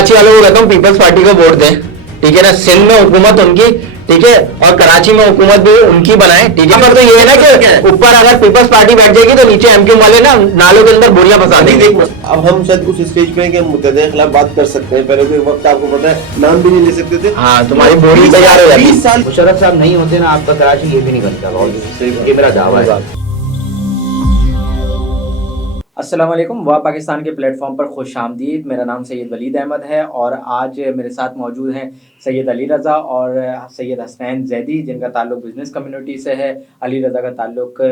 कराची वालों को कहता हूँ पीपल्स पार्टी को वोट दें, ठीक है ना। सिंध में हुकूमत उनकी, ठीक है, और कराची में हुकूमत भी उनकी बनाए, ठीक है। पर तो ये है ना कि ऊपर अगर पीपल्स पार्टी बैठ जाएगी तो नीचे एमक्यू वाले ना नालों के अंदर बोरियां फंसा देंगे। अब हम शायद उस स्टेज पे हैं कि हम मुतहदे के खिलाफ बात कर सकते हैं, पहले कोई वक्त आपको पता है नाम भी नहीं ले सकते थे। हाँ, तुम्हारी बोरी तैयार हो जाती। 20 साल मुशर्रफ साहब नहीं होते ना आपका कराची ये भी नहीं बनता। और ये मेरा दावा है। अस्सलाम वालेकुम। वाह पाकिस्तान के प्लेटफॉर्म पर खुश आमदीद। मेरा नाम सैयद वलीद अहमद है और आज मेरे साथ मौजूद हैं सैयद अली रज़ा और सैयद हसनैन जैदी, जिनका ताल्लुक बिज़नेस कम्युनिटी से है। अली रज़ा का ताल्लुक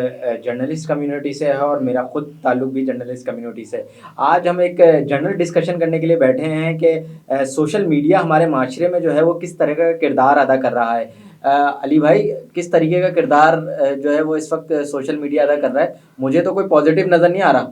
जर्नलिस्ट कम्युनिटी से है और मेरा ख़ुद ताल्लुक भी जर्नलिस्ट कम्युनिटी से। आज हम एक जनरल डिस्कशन करने के लिए बैठे हैं कि सोशल मीडिया हमारे माशरे में जो है वो किस तरह का किरदार अदा कर रहा है। अली भाई, किस तरीके का किरदार जो है वो इस वक्त सोशल मीडिया अदा कर रहा है? मुझे तो कोई पॉजिटिव नजर नहीं आ रहा।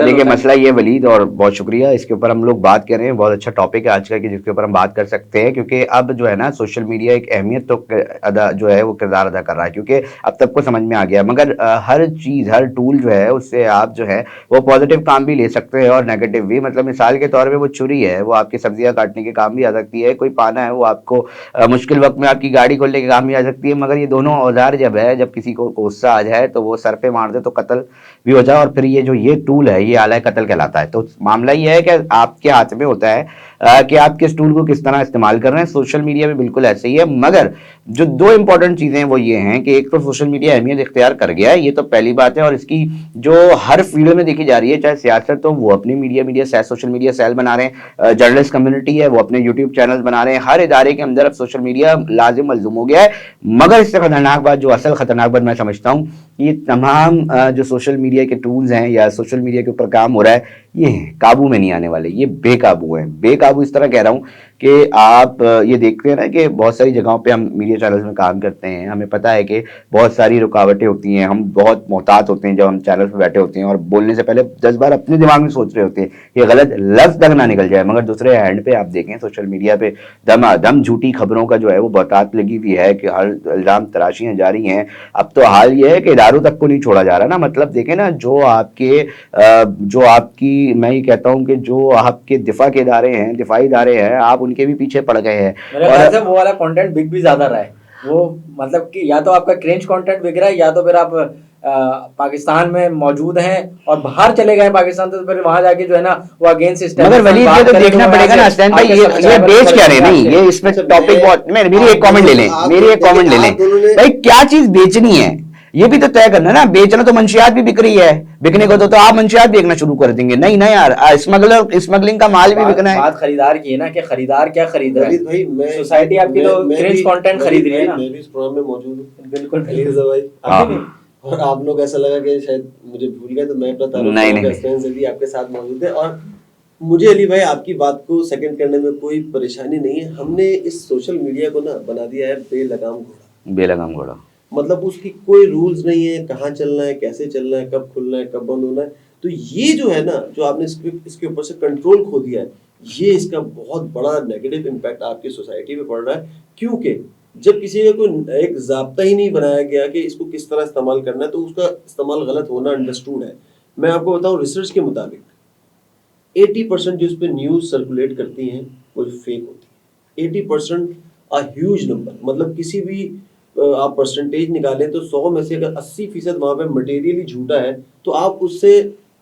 देखिए मसला ये वलीद, और बहुत शुक्रिया इसके ऊपर हम लोग बात कर रहे हैं। बहुत अच्छा टॉपिक है आज का कि जिसके ऊपर हम बात कर सकते हैं, क्योंकि अब जो है ना सोशल मीडिया एक अहमियत तो अदा जो है वो किरदार अदा कर रहा है, क्योंकि अब सबको समझ में आ गया। मगर हर चीज़, हर टूल जो है उससे आप जो है वो पॉजिटिव काम भी ले सकते हैं और नेगेटिव भी। मतलब मिसाल के तौर पर वो छुरी है, वो आपकी सब्जियाँ काटने के काम भी आ सकती है। कोई पाना है, वो आपको मुश्किल वक्त में आपकी गाड़ी खोलने के काम भी आ सकती है। मगर ये दोनों औजार जब है, जब किसी को गुस्सा आ जाए तो वो सर पे मार दे तो कत्ल भी हो जाए, और फिर ये जो ये टूल है ये आला कत्ल कहलाता है। तो मामला ये है कि आपके हाथ में होता है कि आप किस टूल को किस तरह इस्तेमाल कर रहे हैं। सोशल मीडिया भी बिल्कुल ऐसे ही है। मगर जो दो इंपॉर्टेंट चीज़ें वो ये हैं कि एक तो सोशल मीडिया अहमियत इख्तियार कर गया है, ये तो पहली बात है, और इसकी जो हर फील्ड में देखी जा रही है, चाहे सियासत तो वो अपनी media cell, social media cell बना रहे हैं, जर्नलिस्ट कम्युनिटी है वो अपने यूट्यूब चैनल बना रहे हैं। हर इदारे के अंदर अब सोशल मीडिया लाजिम मलजूम हो गया है। मगर इससे खतरनाक बात, जो असल खतरनाक बात मैं समझता हूँ, ये तमाम जो सोशल मीडिया के टूल्स हैं या सोशल मीडिया के ऊपर काम हो रहा है, ये काबू में नहीं आने वाले, ये बेकाबू हैं। बेकाबू इस तरह कह रहा हूँ कि आप ये देखते हैं ना कि बहुत सारी जगहों पे हम मीडिया चैनल्स में काम करते हैं, हमें पता है कि बहुत सारी रुकावटें होती हैं, हम बहुत मोहतात होते हैं जब हम चैनल पे बैठे होते हैं, और बोलने से पहले 10 बार अपने दिमाग में सोच रहे होते हैं ये गलत लफ्ज़ तक ना निकल जाए। मगर दूसरे हैंड पे आप देखें सोशल मीडिया पे दम झूठी खबरों का जो है वो बहुतात लगी हुई है कि हर इल्ज़ाम तराशियाँ जारी हैं। अब तो हाल ये है कि इदारों तक को नहीं छोड़ा जा रहा ना। मतलब देखें ना, जो आपकी मैं ये कहता हूँ कि जो आपके दिफा के इदारे हैं, दिफाई इदारे हैं, आप उनके भी पीछे पड़ गए हैं। मेरे ख्याल से वो वाला कंटेंट बिक भी ज्यादा रहा है। वो मतलब कि या तो आपका क्रिंज कंटेंट बिक रहा है, या तो फिर आप पाकिस्तान में मौजूद हैं और बाहर चले गए पाकिस्तान, तो फिर वहां जाके जो है ना वो अगेंस्ट सिस्टम। मगर वलीद ये तो देखना पड़ेगा ना हसनैन भाई, ये बेच क्या रहे नहीं, ये इसमें टॉपिक बहुत। मेरी एक कमेंट ले लें भाई, क्या चीज बेचनी है ये भी तो तय करना है ना। बेचना तो मंशियात भी बिक रही है, बिकने को तो आप मंशियात बेचना शुरू कर देंगे। नहीं ना यार, स्मगलिंग का माल भी बिकना है। बात खरीदार की है ना, कि खरीदार क्या खरीद रहा है भाई। सोसाइटी आपकी तो क्रिंज कंटेंट खरीद रही है ना। मैं भी इस प्रोग्राम में मौजूद हूं। बिल्कुल भाई। और आप लोग ऐसा लगा कि शायद मुझे भूल गए, तो मैं अपना तारुफ आपके साथ मौजूद है। और मुझे अली भाई आपकी बात को सेकंड करने में कोई परेशानी नहीं है। हमने इस सोशल मीडिया को ना बना दिया है बेलगाम घोड़ा। मतलब उसकी कोई रूल्स नहीं है, कहाँ चलना है, कैसे चलना है, कब खुलना है, कब बंद होना है। तो ये जो है ना, जो आपने इसके ऊपर से कंट्रोल खो दिया है, ये इसका बहुत बड़ा नेगेटिव इम्पैक्ट आपकी सोसाइटी पे पड़ रहा है। क्योंकि जब किसी का कोई एक ज़ाब्ता ही नहीं बनाया गया कि इसको किस तरह इस्तेमाल करना है, तो उसका इस्तेमाल गलत होना अंडरस्टूड है। मैं आपको बताऊं, रिसर्च के मुताबिक 80% जो इस पर न्यूज़ सर्कुलेट करती हैं वो फेक होती है। 80% अ ह्यूज नंबर। मतलब किसी भी आप परसेंटेज निकालें तो 100 में से अगर 80% वहां पे मटेरियली झूठा है, तो आप उससे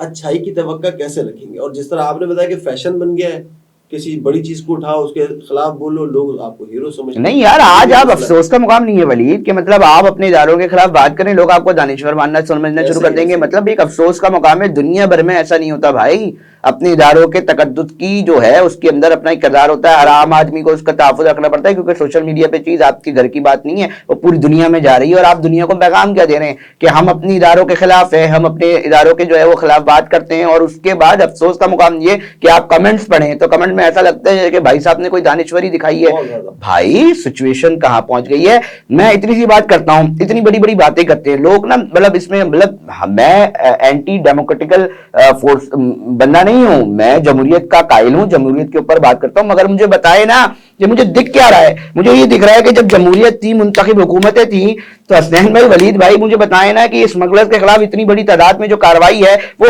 अच्छाई की तवक्का कैसे रखेंगे? और जिस तरह आपने बताया कि फैशन बन गया है, किसी बड़ी चीज को उठाओ, उसके खिलाफ बोलो, लोग आपको हीरो समझते। नहीं यार, आज आप अफसोस का मुकाम नहीं है वलीद, कि मतलब आप अपने इदारों के खिलाफ बात करें, लोग आपको दानिश्वर मानना समझना शुरू कर देंगे। मतलब एक अफसोस का मुकाम है। दुनिया भर में ऐसा नहीं होता भाई। अपने इदारों के तकद्दुस की जो है उसके अंदर अपना एक किरदार होता है। हर आम आदमी को उसका तहफ़्फ़ुज़ रखना पड़ता है, क्योंकि सोशल मीडिया पे चीज़ आपके घर की बात नहीं है, वो पूरी दुनिया में जा रही है। और आप दुनिया को पैगाम क्या दे रहे हैं कि हम अपने इदारों के खिलाफ है, हम अपने इदारों के जो है वो खिलाफ बात करते हैं। और उसके बाद अफसोस का मुकाम ये कि आप कमेंट्स पढ़ें तो कमेंट में ऐसा लगता है कि भाई साहब ने कोई दानिश्वरी दिखाई है। भाई सिचुएशन कहाँ पहुंच गई है। मैं इतनी सी बात करता हूँ, इतनी बड़ी बड़ी बातें करते हैं लोग ना। मतलब इसमें मतलब मैं एंटी डेमोक्रेटिकल फोर्स बंदा नहीं हूं, मैं जमहूरियत का कायल हूं, जमहूरियत के ऊपर बात करता हूं। मगर मुझे बताए ना ये मुझे दिख क्या रहा है? मुझे ये दिख रहा है कि जब जमहूरियत थी, मुंतखब हुकूमतें थी, तो हसनैन भाई, वलीद भाई मुझे बताएं ना कि स्मगलर्स के खिलाफ इतनी बड़ी तादाद में जो कार्रवाई है वो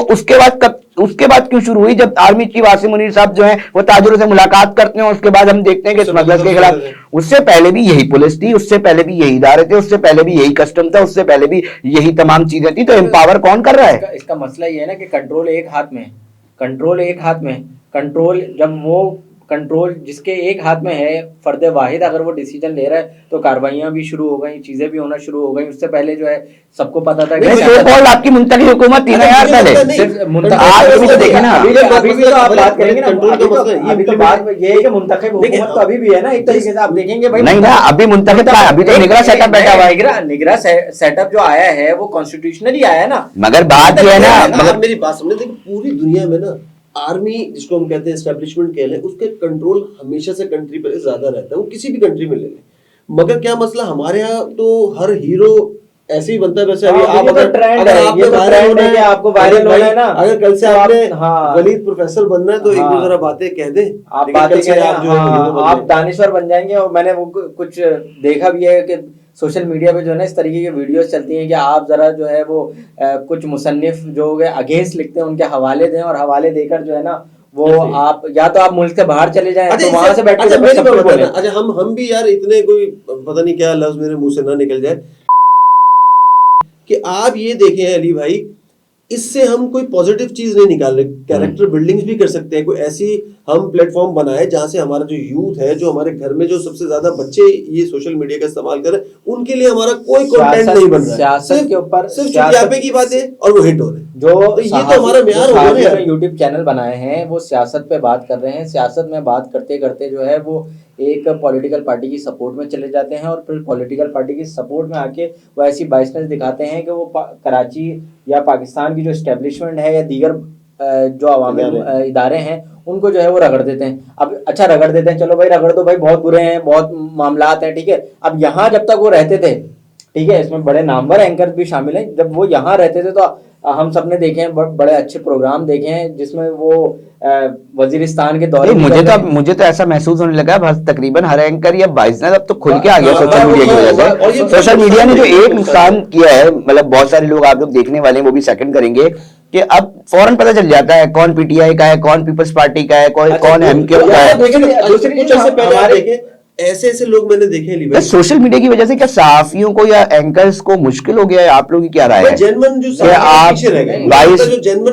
उसके बाद क्यों शुरू हुई? जब आर्मी चीफ आसिम मुनीर साहब जो हैं वो ताजरों से मुलाकात करते हैं, उसके बाद हम देखते हैं कि स्मगलर्स के खिलाफ, उससे पहले भी यही पुलिस थी, उससे पहले भी यही इदारे थे, उससे पहले भी यही कस्टम था, उससे पहले भी यही तमाम चीजें थी। तो एम्पावर कौन कर रहा है? इसका मसला ये है ना कि कंट्रोल एक हाथ में है, कंट्रोल एक हाथ में है। कंट्रोल जब वो कंट्रोल जिसके एक हाथ में है, फर्द वाहिद अगर वो डिसीजन ले रहा है तो कार्रवाइयां भी शुरू हो गई, चीजें भी होना शुरू हो गई। उससे पहले जो है सबको पता था कि आपकी मुंतखब हुकूमत थी ना यार पहले, आज भी तो देखे ना, अभी भी तो आप बात करेंगे ना, अभी तो बात ये है कि मुंतखब हुकूमत तो अभी भी है ना, एक तरीके से आप देखेंगे भाई। नहीं ना, अभी मुंतखब था, अभी तो निगरान सेटअप बैठा हुआ है। निगरान सेटअप जो आया है वो कॉन्स्टिट्यूशनली आया है ना। मगर बात ये है ना, मगर मेरी बात समझे, देखिए पूरी दुनिया में ना आर्मी जिसको हम कहते हैं एस्टेब्लिशमेंट कह लें, उसके कंट्रोल हमेशा से कंट्री पर ज्यादा रहता है, वो किसी भी कंट्री में ले लें। मगर क्या मसला, हमारे यहाँ तो हर हीरो ऐसे ही बनता है। वैसे अभी आप अगर आपको वायरल होना है ना, अगर कल से आपने वलीद प्रोफेसर बनना है तो एक दो जरा बातें कह दें, आप बातें करें, आप दानिश्वर बन जाएंगे। और मैंने वो कुछ देखा भी है कि सोशल मीडिया पे जो है ना इस तरीके की वीडियोस चलती हैं कि आप जरा जो है वो कुछ मुसन्निफ जो अगेंस्ट लिखते हैं उनके हवाले दें, और हवाले देकर जो है ना वो आप या तो आप मुल्क से बाहर चले जाएं तो वहां से बैठ के अच्छा हम भी यार इतने कोई पता नहीं क्या लफ्ज मेरे मुंह से ना निकल जाए कि आप ये देखें अली भाई, इससे हम कोई पॉजिटिव चीज नहीं निकाल रहे। कैरेक्टर बिल्डिंग्स भी कर सकते हैं, कोई ऐसी हम प्लेटफॉर्म बनाए जहां से हमारा जो यूथ है, जो हमारे घर में जो सबसे ज्यादा बच्चे ये सोशल मीडिया का इस्तेमाल करें, उनके लिए हमारा कोई कंटेंट नहीं बन रहा है। सियासत के ऊपर सिर्फ चुटियापे की बातें और वो हिट हो रहे हैं। तो ये तो हमारा म्यार हो गया है। यूट्यूब चैनल बनाए हैं वो सियासत पे बात कर रहे हैं, सियासत में बात करते करते जो है वो एक पॉलिटिकल पार्टी की सपोर्ट में चले जाते हैं, और फिर पॉलिटिकल पार्टी की सपोर्ट में आके वो ऐसी बाइसनेस दिखाते हैं कि वो कराची या पाकिस्तान की जो एस्टेब्लिशमेंट है या दीगर जो अवामी इदारे हैं उनको जो है वो रगड़ देते हैं। अब अच्छा रगड़ देते हैं, चलो भाई रगड़ दो भाई, बहुत बुरे हैं, बहुत मामलात हैं, ठीक है। अब यहाँ जब तक वो रहते थे, ठीक है, इसमें बड़े नामवर एंकर भी शामिल हैं, जब वो यहाँ रहते थे तो हम सबने देखे हैं, बड़े अच्छे प्रोग्राम देखे हैं जिसमें वो वजीरिस्तान के दौरे। मुझे तो ऐसा महसूस होने लगा बस तकरीबन हर एंकर या बाइजनर अब तो खुल के आ गया सोशल मीडिया की वजह से। सोशल मीडिया ने जो एक नुकसान किया है, मतलब बहुत सारे लोग आप लोग देखने वाले हैं वो भी सेकंड करेंगे कि अब फौरन पता चल जाता है कौन पीटीआई का है, कौन पीपल्स पार्टी का है, कौन एमक्यू का है। ऐसे ऐसे लोग मैंने देखे। सोशल मीडिया की वजह से क्या सहाफियों को या एंकर्स को मुश्किल हो गया है? आप लोग की क्या राय है? जेन्युइन जो आप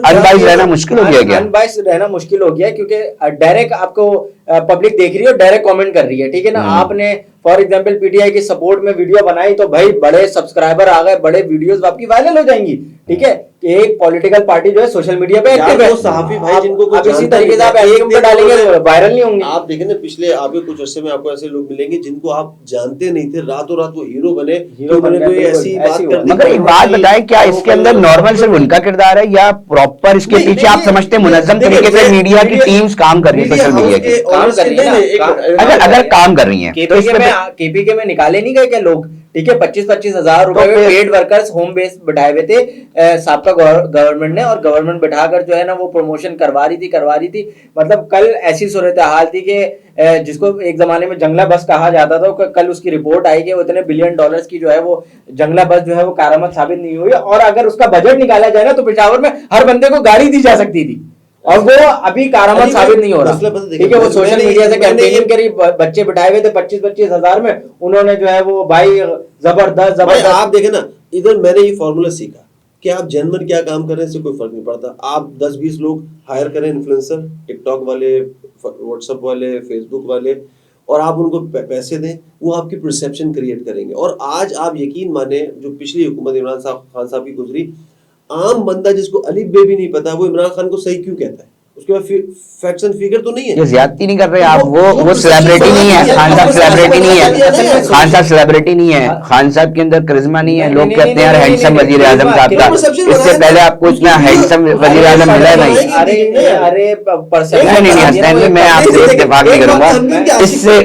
अनबाइस रहना मुश्किल हो गया क्या? अनबाइस रहना मुश्किल हो गया क्योंकि डायरेक्ट आपको पब्लिक देख रही है और डायरेक्ट कमेंट कर रही है, ठीक है ना। आपने फॉर एग्जांपल पीटीआई के सपोर्ट में वीडियो बनाई तो भाई बड़े सब्सक्राइबर आ गए, बड़े वीडियोस आपकी वायरल हो जाएंगी, ठीक है। एक पॉलिटिकल पार्टी जो है सोशल मीडिया पे एक्टिव है, सहाफी भाई जिनको आप इसी तरीके से आप एक पे डालेंगे वायरल नहीं होंगे। आप देखें ना पिछले आपके कुछ अर्से में आपको ऐसे लोग मिलेंगे जिनको आप जानते नहीं थे, रातों रात वो हीरो बने, कोई ऐसी बात कर दी। मगर एक बात बताएं, क्या इसके अंदर नॉर्मल सिर्फ उनका किरदार है या प्रॉपर इसके पीछे आप समझते हैं मुनज़्ज़म तरीके से मीडिया की टीम्स काम कर रही है? सोशल मीडिया की काम कर रही है, अगर काम कर रही है केपीके में निकाले नहीं गए क्या लोग, ठीक है। 25-25 हजार रुपए में पेड वर्कर्स होम बेस बैठाए हुए थे साबका गवर्नमेंट ने, और गवर्नमेंट बैठाकर जो है ना वो प्रमोशन करवा रही थी। मतलब कल ऐसी सूरत हाल थी कि जिसको एक जमाने में जंगला बस कहा जाता था, कल उसकी रिपोर्ट आई कि वो इतने बिलियन डॉलर्स की जो है वो जंगला बस जो है वो कारामद साबित नहीं हुई। और अगर उसका बजट निकाला जाए ना तो पेशावर में हर बंदे को गाड़ी दी जा सकती थी, और वो अभी कारामद साबित नहीं हो रहा, ठीक है। वो सोशल मीडिया से कैंपेनिंग करी, बच्चे बिठाए हुए थे 25-25 हजार में, उन्होंने जो है वो भाई जबरदस्त। आप देखे ना, इधर मैंने ये फॉर्मूला सीखा कि आप जनमन क्या काम करें इससे कोई फर्क नहीं पड़ता। आप 10-20 लोग हायर करें, इन्फ्लुएंसर, टिकटॉक वाले, व्हाट्सएप वाले, फेसबुक वाले, और आप उनको पैसे दें, वो आपकी परसेप्शन क्रिएट करेंगे। और आज आप यकीन माने, जो पिछली हुकूमत इमरान खान साहब की गुजरी, आम बंदा जिसको अलिफ बे भी नहीं पता वो इमरान खान को सही क्यों कहता है? उसके बाद फैक्ट्स एंड फिगर तो नहीं है। ये ज्यादती नहीं कर रहे आप, वो सेलिब्रिटी नहीं है। खान साहब सेलिब्रिटी नहीं है, खान साहब सेलिब्रिटी नहीं है, खान साहब के अंदर करिश्मा नहीं है। लोग कहते हैं यार हैंडसम वजीर आजम साहब का, इससे पहले आपको इतना हैंडसम वजीर आजम मिला नहीं। अरे नहीं हसनैन, मैं आपसे इत्तेफाक नहीं करूंगा, इससे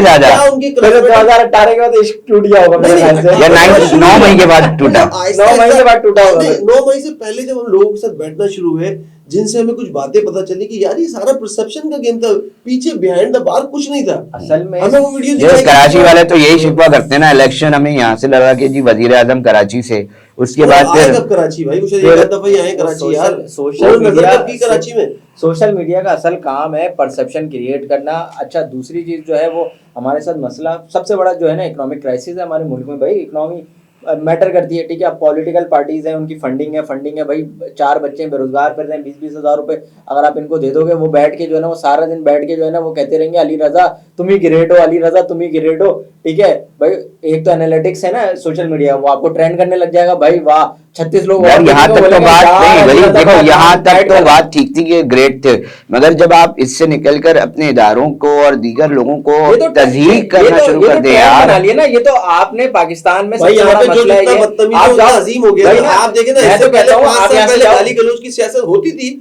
ज्यादा 2018 के बाद टूट गया होगा मेरे ख्याल से, या 9 मई के बाद टूटा, 9 मई के बाद टूटा होगा। 9 मई से पहले जब हम लोगों के साथ बैठना शुरू हुए जिनसे हमें कुछ बातें पता चली कि यार ये सारा परसेप्शन का गेम था, पीछे बिहाइंड द बार कुछ नहीं था। असल में हमें वो वीडियो जो कराची वाले तो यही शिकवा करते हैं ना, इलेक्शन हमें यहाँ से लगा कि जी वजीर आजम कराची से, उसके बाद आए फिर कब कराची भाई, वो शायद एक दफा ही आए कराची यार, सोशल नजर कब की कराची में। सोशल मीडिया का असल काम है परसेप्शन क्रिएट करना। अच्छा, दूसरी चीज जो है वो हमारे साथ मसला सबसे बड़ा जो है ना इकोनॉमिक क्राइसिस है हमारे मुल्क में। भाई इकोनॉमी मैटर करती है, ठीक है। अब पॉलिटिकल पार्टीज हैं, उनकी फंडिंग है भाई, 4 बच्चे बेरोजगार फिर रहे हैं, 20-20 हज़ार रुपए अगर आप इनको दे दोगे, वो बैठ के जो है ना, वो सारा दिन बैठ के जो है ना वो कहते रहेंगे अली रजा तुम ही ग्रेट हो, अली रजा तुम ही ग्रेट हो, ठीक है भाई। एक तो एनालिटिक्स है ना सोशल मीडिया, वो आपको ट्रेंड करने लग जाएगा, भाई वाह 36 लोग यार यहाँ तक तो बात नहीं वही, देखो यहाँ तक तो बात ठीक थी कि ग्रेट थे, मगर जब आप इससे निकलकर अपने इदारों को और दीगर लोगों को तज़हीक करना शुरू कर दे यार, बना लिए ना, ये तो आपने पाकिस्तान में भाई यहाँ पे जो जितना बदतमीजी होता अजीम हो गया, आप देखें ना, इससे पहले 5 साल पहले गाली गलौज की सियासत होती थी,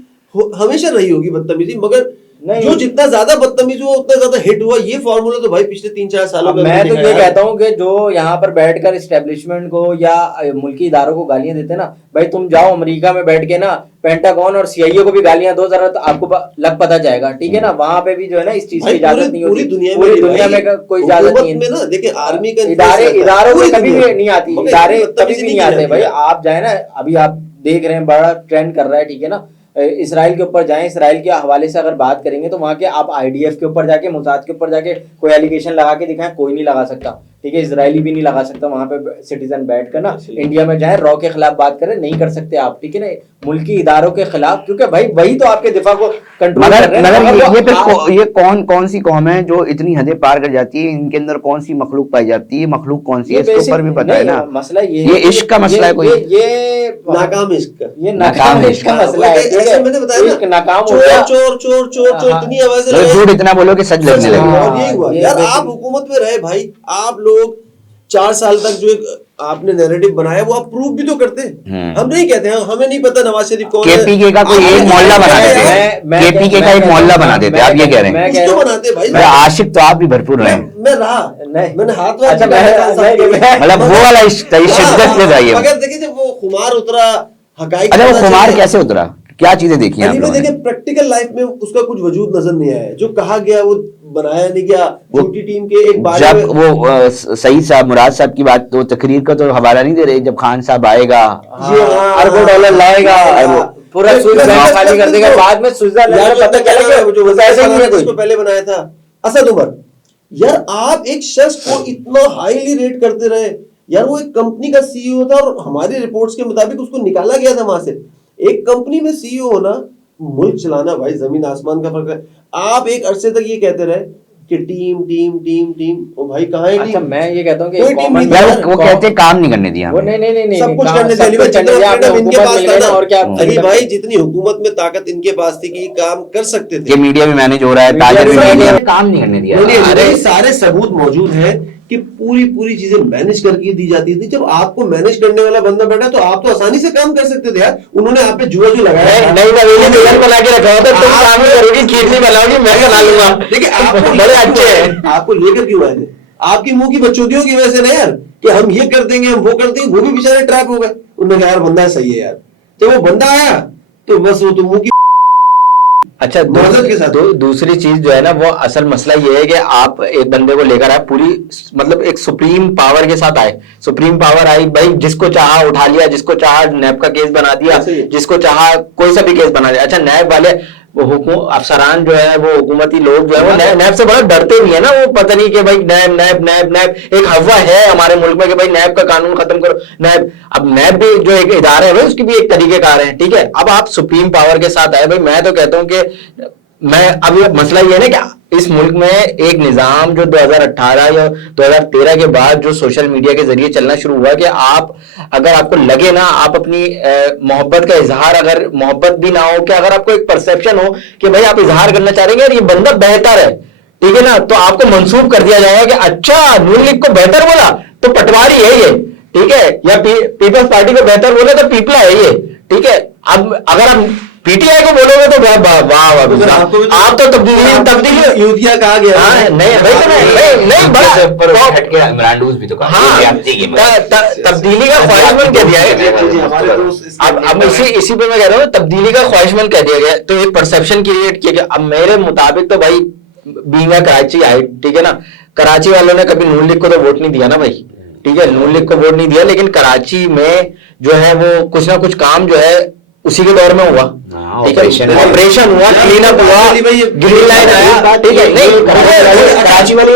हमेशा रही होगी बदतमीजी, मगर जो जितना ज्यादा बदतमीज हुआ उतना ज्यादा हिट हुआ। ये फॉर्मूला तो भाई पिछले 3-4 सालों में मैं तो ये कहता हूँ कि जो यहाँ पर बैठकर इस्टेब्लिशमेंट को या मुल्की इदारों को गालियां देते ना, भाई तुम जाओ अमेरिका में बैठ के ना पेंटागन और सीआईए को भी गालियां दो, जरा तो आपको लग पता जाएगा, ठीक है ना। वहां पे भी जो है ना इस चीज की इजाजत नहीं होती, पूरी दुनिया में कोई इजाजत नहीं है। देखिए आर्मी का इदारों को कभी भी नहीं आती, इदारे कभी भी नहीं आते भाई। आप जाए ना, अभी आप देख रहे हैं बड़ा ट्रेंड कर रहा है, ठीक है ना। इसराइल के ऊपर जाएं, इसराइल के हवाले से अगर बात करेंगे तो वहां के आप आईडीएफ के ऊपर जाके, मोसाद के ऊपर जाके कोई एलिगेशन लगा के दिखाएं, कोई नहीं लगा सकता, ठीक है। इजरायली भी नहीं लगा सकता वहां पे सिटीजन बैठ कर ना। इंडिया में जाए रॉ के खिलाफ बात करें, नहीं कर सकते आप, ठीक है ना, मुल्की इदारों के खिलाफ, क्योंकि भाई वही तो आपके दिफा को कंट्रोल कर रहे हैं। ये कौन सी कौम है जो इतनी हदें पार कर जाती है, इनके अंदर कौन सी मखलूक पाई जाती है, मखलूक कौन सी है, इसके ऊपर भी पता है ना। मसला ये इश्क का मसला है, कोई ये नाकाम इश्क का, ये नाकाम इश्क का मसला है। मैंने बताया नाकाम चोर चोर चोर चोर इतनी आवाजें लगाई, झूठ इतना बोलो कि सच लगने लगे। और यही हुआ यार, आप हुकूमत में रहे भाई, आप लोग 4 साल तक जो एक आपने नैरेटिव बनाया वो आप प्रूव भी तो करते हैं। हम नहीं कहते हैं, हमें नहीं पता नवाज शरीफ कौन है, केपीके का कोई एक मोहल्ला बना देते हैं, केपीके का एक मोहल्ला बना देते हैं, आप ये कह रहे हैं। तो बनाते भाई, आशिक तो आप भी भरपूर रहे, मैं रहा, मैंने हाथ मतलब वो वाला शिद्दत में जाइए। अगर देखिए जब वो खुमार उतरा, हकाइक, अच्छा वो खुमार कैसे उतरा, क्या चीजें देखी आप लोगों ने? देखिए प्रैक्टिकल लाइफ में उसका कुछ वजूद नजर नहीं आया, जो कहा गया वो बनाया नहीं गया। छोटी टीम के एक बार जब वो सईद साहब, मुराद साहब की बात, तो तकरीर का तो हवाला नहीं दे रहे, जब खान साहब आएगा अरबों डॉलर लाएगा, पूरा स्विट्जरलैंड खाली कर देगा, बाद में स्विट्जरलैंड पता चला कि जो ऐसे नहीं है, कोई पहले बनाया था असद उमर। यार आप एक शख्स को इतना हाईली रेट करते रहे यार, वो एक कंपनी का सीईओ था और हमारी रिपोर्ट्स के मुताबिक उसको निकाला गया था वहां से। एक कंपनी में सीईओ होना, मुल्क चलाना भाई जमीन आसमान का फर्क है। आप एक अरसे तक ये कहते रहे कि टीम टीम टीम टीम, ओ भाई कहाँ है टीम? अच्छा मैं ये कहता हूँ कि वो कहते हैं काम नहीं करने दिया, वो नहीं सब कुछ करने दिया इनके पास था ना। और क्या अली भाई, जितनी हुकूमत में ताकत इनके पास थी कि काम कर सकते थे। ये मीडिया भी मैनेज हो रहा है, ताजर भी मीडिया में काम नहीं करने दिया। अरे सारे सबूत मौजूद हैं कि पूरी चीजें मैनेज करके दी जाती थी। जब आपको मैनेज करने वाला बंदा बैठा तो आप तो आसानी से काम कर सकते थे यार। उन्होंने आप पे जुआ जो लगाया, नहीं बना के रखा होता, तुम काम करोगी, खीर बनाओगी, मैं बना लूंगा। देखिए आपको बड़े अच्छे हैं, आपको लेकर क्यों आए थे? आपकी मुंह की बकचोदियों की वजह से ना यार, कि हम ये कर देंगे, हम वो कर देंगे। वो भी बेचारे ट्रैप हो गए। उन्होंने कहा यार बंदा सही है यार, जब वो बंदा आया तो बस वो तो मुंह की। अच्छा के साथ दूसरी चीज जो है ना, वो असल मसला ये है कि आप एक बंदे को लेकर आए, पूरी मतलब एक सुप्रीम पावर के साथ आए। सुप्रीम पावर आई भाई, जिसको चाहा उठा लिया, जिसको चाहा नैब का केस बना दिया, जिसको चाहा कोई सा भी केस बना दिया। अच्छा नैब वाले वो अफसरान जो है, वो हुकूमती लोग जो है वो नैब से बड़ा डरते भी है ना। वो पता नहीं कि भाई नैब नैब नैब नैब एक हवा है हमारे मुल्क में कि भाई नैब का कानून खत्म करो, नैब। अब नैब भी जो एक इदारा है भाई, उसकी भी एक तरीकेकार है, ठीक है। अब आप सुप्रीम पावर के साथ आए भाई, मैं तो कहता हूं कि मैं अभी मसला ये है ना कि इस मुल्क में एक निजाम जो 2018 या 2013 के बाद जो सोशल मीडिया के जरिए चलना शुरू हुआ कि आप अगर आपको लगे ना, आप अपनी मोहब्बत का इजहार, अगर मोहब्बत भी ना हो, कि अगर आपको एक परसेप्शन हो कि भाई आप इजहार करना चाह रहे हैं यार ये बंदा बेहतर है, ठीक है ना, तो आपको मंसूब कर दिया जाएगा कि अच्छा नून लीग को बेहतर बोला तो पटवारी है ये, ठीक है, या पीपल्स पार्टी को बेहतर बोला तो पीपला है ये, ठीक है। अब अगर आप पीटीआई को बोलोगे तो वाह वाह वाह तो फिर आपको भी तो- आप तो तब्दीली यूथिया कहा गया हाँ, है। नहीं भाई तो नहीं बड़ा हट के इमरान डूज भी तो कहा हाँ, ये आपकी गेम है। तब्दीली का ख्वाहिशमंद कह दिया गया। हमारे दोस्त इसके अब इसी पे मैं कह रहा हूँ तब्दीली का ख्वाहिशमंद कह दिया गया, तो एक परसेप्शन क्रिएट किया गया। अब मेरे मुताबिक तो भाई बीइंग कराची आई, ठीक है ना, कराची वालों ने कभी नून लीग को तो वोट नहीं दिया ना भाई, ठीक है, नून लीग को वोट नहीं दिया, लेकिन कराची में जो है वो कुछ ना कुछ काम जो है उसी के दौर में हुआ, हाँ, ठीक है, ऑपरेशन हुआ, क्लीन अप हुआ, अली भाई, ये- ग्रीन लाइन आया, ठीक है, नहीं कराची वाले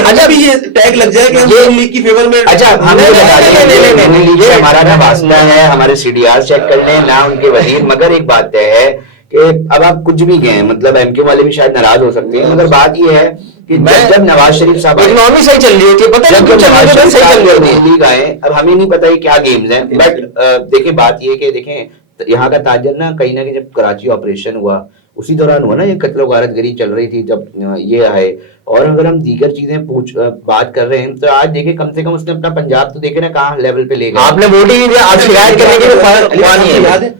अच्छा भी ये टैग लग जाए कि हम ये- नून लीग की फेवर में। अच्छा हमें नहीं, बता नहीं, दें, नहीं, नहीं, नून लीग से ये- हमारा ना वास्ता है, हमारे सीडीआर चेक कर लें ना उनके वजीर, मगर एक बात तय है कि अब आप कुछ भी कहें, मतलब एमक्यू वाले भी शायद नाराज हो सकते हैं, मगर बात ये है कि जब नवाज शरीफ साहब आए, इकोनॉमी सही चल रही होती है, पता नहीं जब क्यों चल नवाज रही है, शरीफ सही चल रही साहब होती है। नून लीग आए, अब हमें नहीं पता ये क्या गेम्स हैं, बट देखिए बात ये कि देखें यहाँ का ताजर ना कहीं जब कराची ऑपरेशन हुआ उसी दौरान हुआ ना, ये कत्लो गारतगरी चल रही थी जब ये आए, और अगर हम दीगर चीजें बात कर रहे हैं तो आज देखे कम से कम उसने अपना पंजाब तो देखे ना कहाँ लेवल पे ले गया। आपने वोट ही नहीं दिया, आप शिकायत करने के लिए हुआ नहीं है। याद है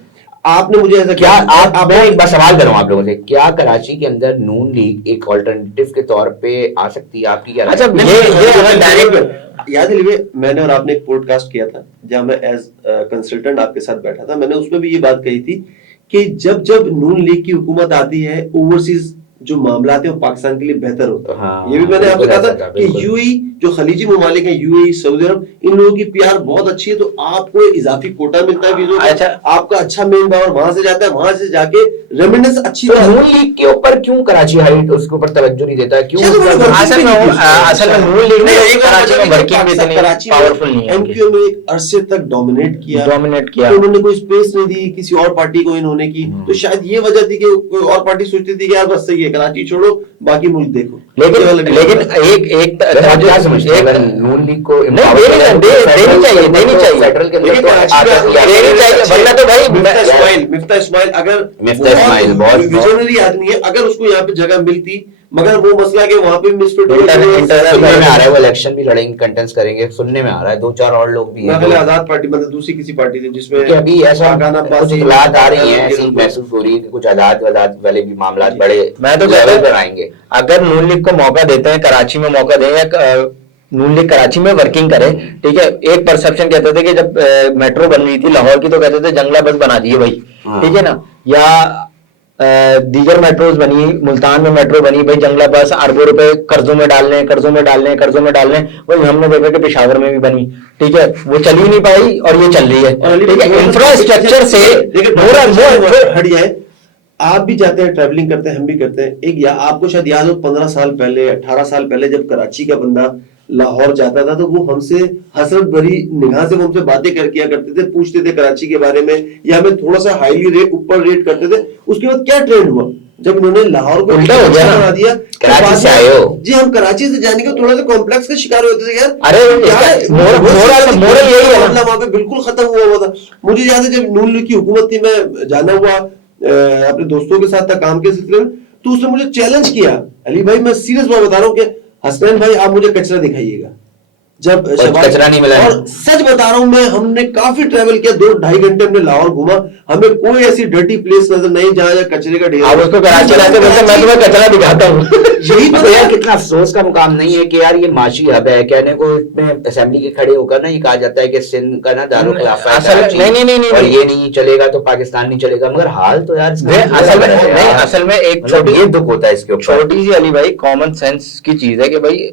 आपने मुझे ऐसा क्या आप मैं एक बार सवाल करूं आप लोगों से, क्या कराची के अंदर नून लीग एक ऑल्टरनेटिव के तौर पे आ सकती है? आपकी क्या राय अच्छा है? ये अगर डायरेक्ट याद है लिवे, मैंने और आपने एक पॉडकास्ट किया था जहां मैं एज कंसल्टेंट आपके साथ बैठा था, मैंने उसमें भी ये बात कही थी कि जब जब नून लीग की हुकूमत आती है ओवरसीज जो मामला है वो पाकिस्तान के लिए बेहतर होता है। हाँ, ये भी मैंने आपको बिल्कुल कहा ऐसा था था, कि बिल्कुल। यूएई जो खलीजी ममालिक है, यूएई, सऊदी अरब, इन लोगों की पीआर बहुत अच्छी है, तो आपको इजाफी कोटा मिलता है वीजों का, अच्छा। आपका अच्छा मेन पावर वहां से जाता है, वहां से जाके रेमिटेंस अच्छी तो तरह नून लीग के ऊपर क्यों कराची हाइट उसके ऊपर तवज्जो नहीं देता? क्यों शायद उन्होंने उसका- working असल में भी नहीं की असल में नून लीग ने नहीं, एक बार कराची में बताइए, वर्किंग भी इतनी कराची में पावरफुल नहीं है, एमक्यू में एक अरसे तक डोमिनेट किया, डोमिनेट किया। तो उन्होंने कोई स्पेस नहीं दी किसी और पार्टी को इन्होंने की, तो शायद ये वजह थी कि कोई और पार्टी सोचती थी कि यार बस सही है, कराची छोड़ो बाकी मुल्क देखो। लेकिन ये वाला लेकिन डिफरेंस एक वैसे आप क्या समझते हैं अगर एक नून लीग को नहीं, देनी चाहिए, देनी चाहिए। फेडरल के अंदर देखिए, तो कराची आता का- ही आता देनी चाहिए, वरना तो भाई मिफ्ता इस्माइल अगर मिफ्ता इस्माइल बहुत विजनरी आदमी है, अगर उसको यहाँ पे जगह मिलती, मगर वो मसला कि वहाँ पे मिसफिट सुनने में आ रहा है वो इलेक्शन भी लड़ेंगे, कंटेस्ट करेंगे, सुनने में आ रहा है 2-4 और लोग भी हैं जो- आजाद पार्टी मतलब दूसरी किसी पार्टी से जिसमें कि अभी ऐसा पाकाना कुछ अब्बासी, इत्तलात आ रही हैं, ऐसी बिल्कुल। महसूस हो रही है कि कुछ आजाद वाले भी मामला बड़े मैं तो लेवल कहता पर हूं, आएंगे। अगर नून लीग को मौका देते हैं, कराची में मौका दें या नून लीग कराची में वर्किंग करे, ठीक है, एक परसेप्शन कहते थे कि जब मेट्रो बन रही थी लाहौर की तो कहते थे जंगला बस बना दिए भाई, हाँ। ठीक है ना, या दीगर मेट्रोज बनी, मुल्तान में मेट्रो बनी भाई, जंगला बस अरबों रुपए कर्जों में डालने, कर्जों में डालने, कर्जों में डालने, वही हमने देखा कि पेशावर में भी बनी, ठीक है, वो चल ही नहीं पाई और ये चल रही है, ठीक है, इंफ्रास्ट्रक्चर से हट जाए, आप भी जाते हैं, ट्रैवलिंग करते हैं, हम भी करते हैं, एक या आपको शायद याद हो 15 साल पहले, 18 साल पहले जब कराची का बंदा लाहौर जाता था तो वो हमसे हसरत भरी निगाह से वो हमसे बातें किया करते थे, पूछते थे कराची के बारे में, या हमें थोड़ा सा हाईली रेट ऊपर रेट करते थे। उसके बाद क्या ट्रेंड हुआ जब इन्होंने लाहौर को उल्टा हो गया ना। बना दिया, कराची से आए हो। जी, हम कराची से जाने के थोड़ा सा कॉम्प्लेक्स का शिकार होते थे यार, अरे क्या है? मोरल यही है ना। मामला वहाँ पे बिल्कुल खत्म हुआ था। मुझे याद है जब नून लीग की हुकूमत थी, मैं जाना हुआ अपने दोस्तों के साथ था काम के सिलसिले में, तो उसने मुझे चैलेंज किया, अली भाई मैं सीरियस बात बता रहा हूँ कि हसनैन भाई आप मुझे कचरा दिखाइएगा। जब कचरा नहीं मिला है। और सच बता रहा हूं मैं, हमने काफी ट्रेवल किया, 2-2.5 घंटे हमने लाहौर घूमा, हमें कोई ऐसी डर्टी प्लेस नजर नहीं जहां कचरे का ढेर। आप उसको कराची लाते बोलते मैं तुम्हें कचरा दिखाता हूँ। यही तो तो यार कितना अफसोस का मुकाम नहीं है कि यार ये माशी हब है, कहने को इसमें असेंबली के खड़े होकर ना ये कहा जाता है कि सिंध का ना दारुल खिलाफा है असल कराची, नहीं, और ये नहीं चलेगा तो पाकिस्तान नहीं चलेगा, मगर हाल तो यार असल में एक छोटी ये दुख होता है इसके ऊपर। छोटी सी अली भाई कॉमन सेंस की चीज है कि भाई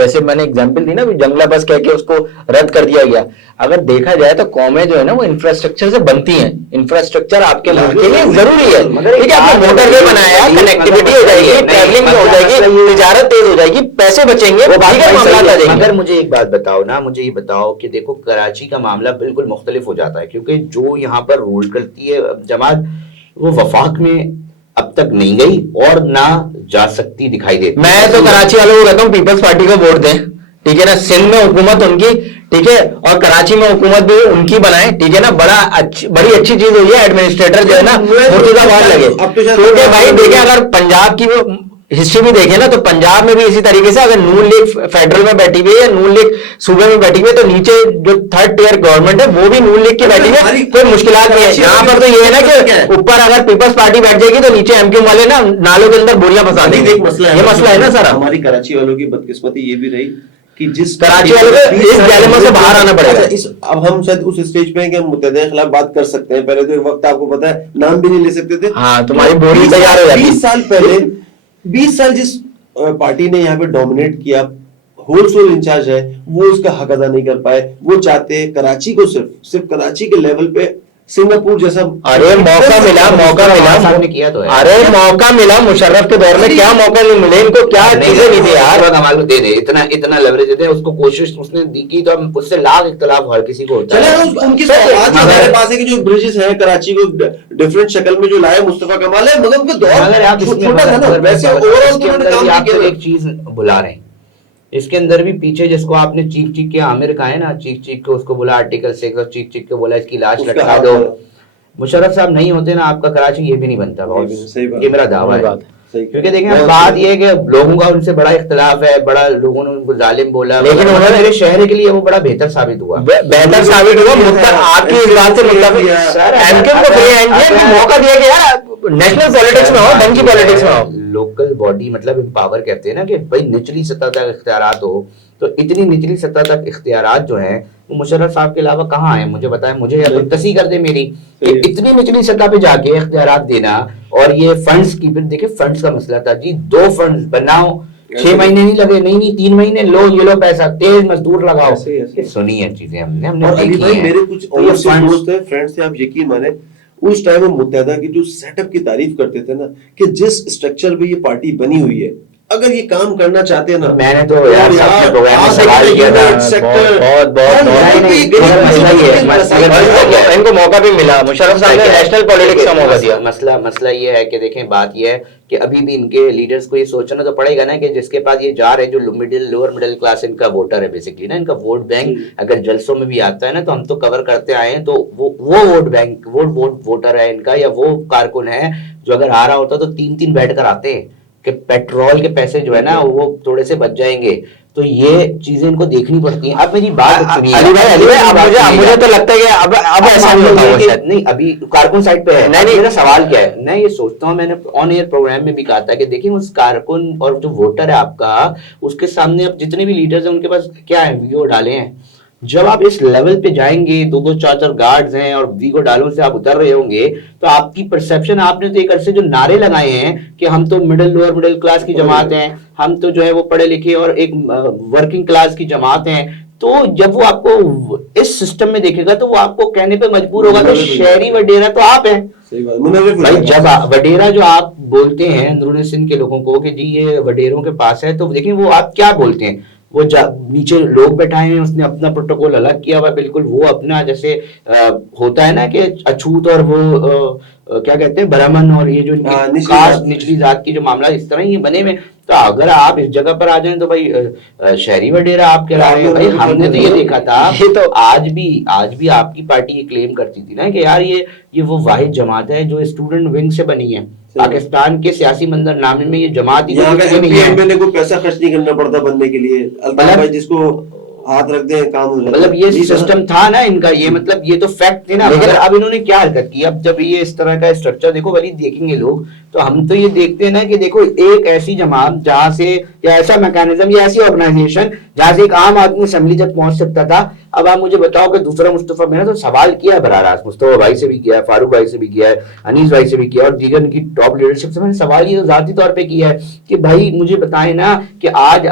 जैसे मैंने एग्जांपल दी ना, जंगला बस कह के उसको रद्द कर दिया गया। अगर देखा जाए तो कौमें जो है ना वो इंफ्रास्ट्रक्चर से बनती हैं, इंफ्रास्ट्रक्चर आपके मुल्क के लिए जरूरी है, ठीक है, आपने मोटरवे बनाया, कनेक्टिविटी हो जाएगी, ट्रैवलिंग हो जाएगी, तिजारत तेज हो जाएगी, पैसे बचेंगे, वो बात ठीक है, सही मामला आ है। जाएंगे। मगर मुझे एक बात बताओ ना, मुझे ये बताओ कि देखो कराची का मामला बिल्कुल मुख्तलिफ हो जाता है, क्योंकि जो यहाँ पर रूल करती है जमात, वो वफाक में अब तक नहीं गई और ना जा सकती दिखाई देती। मैं तो कराची वालों को कहता हूँ पीपल्स पार्टी को वोट दें, ठीक है ना, सिंध में हुकूमत उनकी, ठीक है, और कराची में हुकूमत भी उनकी बनाए, ठीक है ना, बड़ी अच्छी चीज हुई है, एडमिनिस्ट्रेटर जो है ना मुर्तजाबाद लगे, क्योंकि भाई देखें अगर पंजाब की वो हिस्ट्री भी देखे ना तो पंजाब में भी इसी तरीके से, अगर नून लीग फेडरल में बैठी हुई है या नून लीग सूबे में बैठी हुई है, तो नीचे जो थर्ड टियर गवर्नमेंट है वो भी नून लीग की बैठी है, कोई मुश्किलात नहीं है। यहाँ पर तो ये है ना कि ऊपर अगर पीपल्स पार्टी बैठ जाएगी तो नीचे एमक्यू वाले ना नालों के अंदर बोरियां फंसा देंगे। एक मसला ये मसला है ना सर। हमारी कराची वालों की बदकिस्मती ये भी रही कि जिस कराची वालों को इस डायलेमा से बाहर आना पड़ेगा। अब हम शायद उस स्टेज पे हैं कि हम मुत्तहिदा के खिलाफ बात कर सकते हैं। पहले तो एक वक्त आपको पता है नाम भी नहीं ले सकते थे। हाँ, तुम्हारी बोरी तैयार हो जाती। 20 साल पहले 20 साल जिस पार्टी ने यहाँ पे डोमिनेट किया, होलसेल इंचार्ज है, वो उसका हक अदा नहीं कर पाए। वो चाहते हैं कराची को सिर्फ कराची के लेवल पे सिंगापुर जैसा। अरे मौका मिला किया तो है। अरे मौका मिला मुशर्रफ के दौर में, क्या मौका नहीं मिले इनको, क्या चीजें नहीं थी यार। कमाल को दे दे, इतना लेवरेज दे, उसको कोशिश उसने दी की तो हम उससे लाख इख्तलाफ हर किसी को होता है। उनकी हमारे पास है कि जो ब्रिजेस है कराची को डिफरेंट शक्ल में जो लाए मुस्तफा कमाल है, मगर उनका दौर छोटा था ना। वैसे ओवरऑल आप एक चीज भुला रहे हैं, इसके अंदर भी पीछे जिसको आपने चीख के आमिर कहा है ना, चीख के उसको बोला आर्टिकल 6 और चीख के बोला इसकी लाश लटका दो। मुशर्रफ साहब नहीं होते ना आपका कराची ये भी नहीं बनता। बहुत ये मेरा दावा है, क्योंकि देखें बात ये है कि लोगों का उनसे बड़ा इख्तलाफ है, बड़ा लोगों ने उनको जालिम बोला, लेकिन उन्होंने मेरे शहर के लिए वो बड़ा बेहतर साबित हुआ। बेहतर साबित हुआ आपकी इस बात से मौका दिया गया। नेशनल पॉलिटिक्स में हो, ढंग की पॉलिटिक्स में हो। लोकल बॉडी मतलब एम्पावर कहते हैं ना कि भाई निचली सतह तक इख्तियारात हो, तो इतनी निचली सतह तक इख्तियारात जो है वो मुशर्रफ साहब के अलावा कहाँ है? मुझे बताएं, मुझे या तसी कर दे मेरी कि इतनी निचली सतह पे जाके इख्तियारात देना। और ये फंड्स की, फिर देखिए फंड्स का मसला था जी, 2 फंड्स बनाओ, 6 महीने नहीं लगे, नहीं 3 महीने लो, ये लो पैसा, तेज मजदूर लगाओ। सुनी है चीजें हमने देखी हैं। मेरे कुछ दोस्त है, फ्रेंड्स थे, आप यकीन माने उस टाइम में मुत्तहिदा की जो सेटअप की तारीफ करते थे ना, कि जिस स्ट्रक्चर पे ये पार्टी बनी हुई है, अगर ये काम करना चाहते हैं ना, मैंने तो यार अपने प्रोग्राम में सवाल किया था, इनको मौका भी मिला, मुशर्रफ साहब ने नेशनल पॉलिटिक्स का मौका दिया। मसला ये है कि देखें बात ये है कि अभी भी इनके लीडर्स को ये सोचना तो पड़ेगा ना कि जिसके पास ये जा रहे हैं, जो लोअर मिडिल क्लास इनका वोटर है बेसिकली ना, इनका वोट बैंक अगर जलसों में भी आता है ना, तो हम तो कवर करते आए हैं, तो वो वोट बैंक वोटर है इनका, या वो कारकुन है जो अगर आ रहा होता तो 3-3 बैठ कर आते हैं कि पेट्रोल के पैसे जो है ना वो थोड़े से बच जाएंगे। तो ये चीजें इनको देखनी पड़ती हैं। अब मेरी बात सुनिए अली भाई, मुझे तो लगता है कि अब ऐसा नहीं होगा नहीं, अभी कारकुन साइड पे है। नहीं, मेरा सवाल क्या है, मैं ये सोचता हूँ, मैंने ऑन एयर प्रोग्राम में भी कहा था कि देखिए उस कारकुन और जो वोटर है आपका, उसके सामने अब जितने भी लीडर्स हैं उनके पास क्या है, वीडियो डाले हैं। जब आप इस लेवल पे जाएंगे, 2-2 4-4 गार्ड्स हैं और वीगो डालों से आप उतर रहे होंगे, तो आपकी परसेप्शन, आपने तो एक अरसे जो नारे लगाए हैं कि हम तो लोअर मिडिल क्लास की जमात हैं, हम तो जो है वो पढ़े लिखे और एक वर्किंग क्लास की जमात हैं, तो जब वो आपको इस सिस्टम में देखेगा तो वो आपको कहने पे मजबूर होगा कि शहरी वडेरा तो आप हैं। भाई जब वडेरा जो आप बोलते हैं अंदरूनी सिंध के लोगों को कि जी ये वडेरों के पास है, तो देखिए वो आप क्या बोलते हैं, वो नीचे लोग बैठाए हैं, उसने अपना प्रोटोकॉल अलग किया हुआ बिल्कुल, वो अपना जैसे होता है ना कि अछूत और वो क्या कहते हैं ब्राह्मण और ये जो कास्ट निचली जात की जो मामला, इस तरह ये बने हुए। तो अगर आप इस जगह पर आ जाएं तो भाई शहरी वडेरा आप कह रहे हैं। भाई हमने तो ये देखा था, ये तो आज भी आपकी पार्टी ये क्लेम करती थी ना कि यार ये वो वाहिद जमात है जो स्टूडेंट विंग से बनी है। पाकिस्तान के सियासी मंजरनामे में ये जमात एमएलए को पैसा खर्च नहीं करना पड़ता बनने के लिए, अल्ताफ भाई जिसको हाथ रख दे काम हो जाए। मतलब ये सिस्टम था ना इनका, ये मतलब ये तो फैक्ट थे ना। लेकिन अब इन्होंने क्या हरकत की, अब जब ये इस तरह का स्ट्रक्चर देखो वली देखेंगे लोग, तो हम तो ये देखते हैं ना कि देखो एक ऐसी जमात जहां से, या ऐसा मैकेनिज्म या ऐसी ऑर्गेनाइजेशन जहां से एक आम आदमी असेंबली तक पहुंच सकता था। अब आप मुझे बताओ कि दूसरा मुस्तफा मैंने तो सवाल किया है बराह रास्त, मुस्तफा भाई से भी किया है, फारूक भाई से भी किया है, अनीस भाई से भी किया, और दीगर की टॉप लीडरशिप से मैंने सवाल ये जाती तौर पे किया है कि भाई मुझे बताएं ना कि आज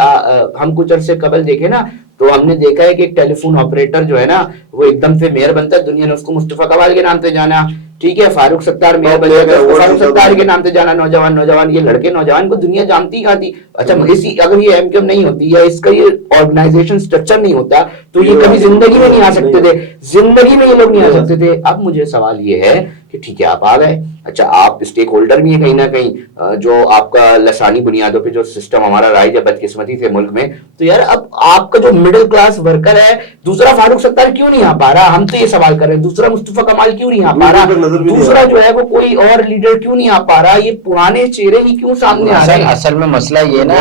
हम कुछ अरसे कबल देखे ना, तो हमने देखा है कि एक टेलीफोन ऑपरेटर जो है ना वो एकदम से मेयर बनता है, दुनिया ने उसको मुस्तफा कमाल के नाम से जाना, ठीक है, फारूक सत्तार मेयर बन जाता है, फारूक सत्तार के नाम से जाना, नौजवान ये लड़के नौजवान को दुनिया जानती कहाँ थी। अच्छा, इसी अगर ये एमक्यूएम नहीं होती या इसका ये ऑर्गेनाइजेशन स्ट्रक्चर नहीं होता तो ये कभी जिंदगी में नहीं आ सकते थे, जिंदगी में ये लोग नहीं आ सकते थे। अब मुझे सवाल ये है कि कि ठीक है आप आ गए, अच्छा आप स्टेक होल्डर भी है कहीं ना कहीं, जो आपका लसानी बुनियादों पे जो सिस्टम हमारा राइज है बदकिस्मती से मुल्क में, तो यार अब आपका जो मिडिल क्लास वर्कर है, दूसरा फारूक सत्तार क्यों नहीं आ पा रहा, हम तो ये सवाल कर रहे हैं, दूसरा मुस्तफा कमाल क्यों नहीं आ पा रहा, दूसरा जो है वो कोई और लीडर क्यों नहीं आ पा रहा, ये पुराने चेहरे ही क्यों सामने आ रहे हैं। असल में मसला ये ना,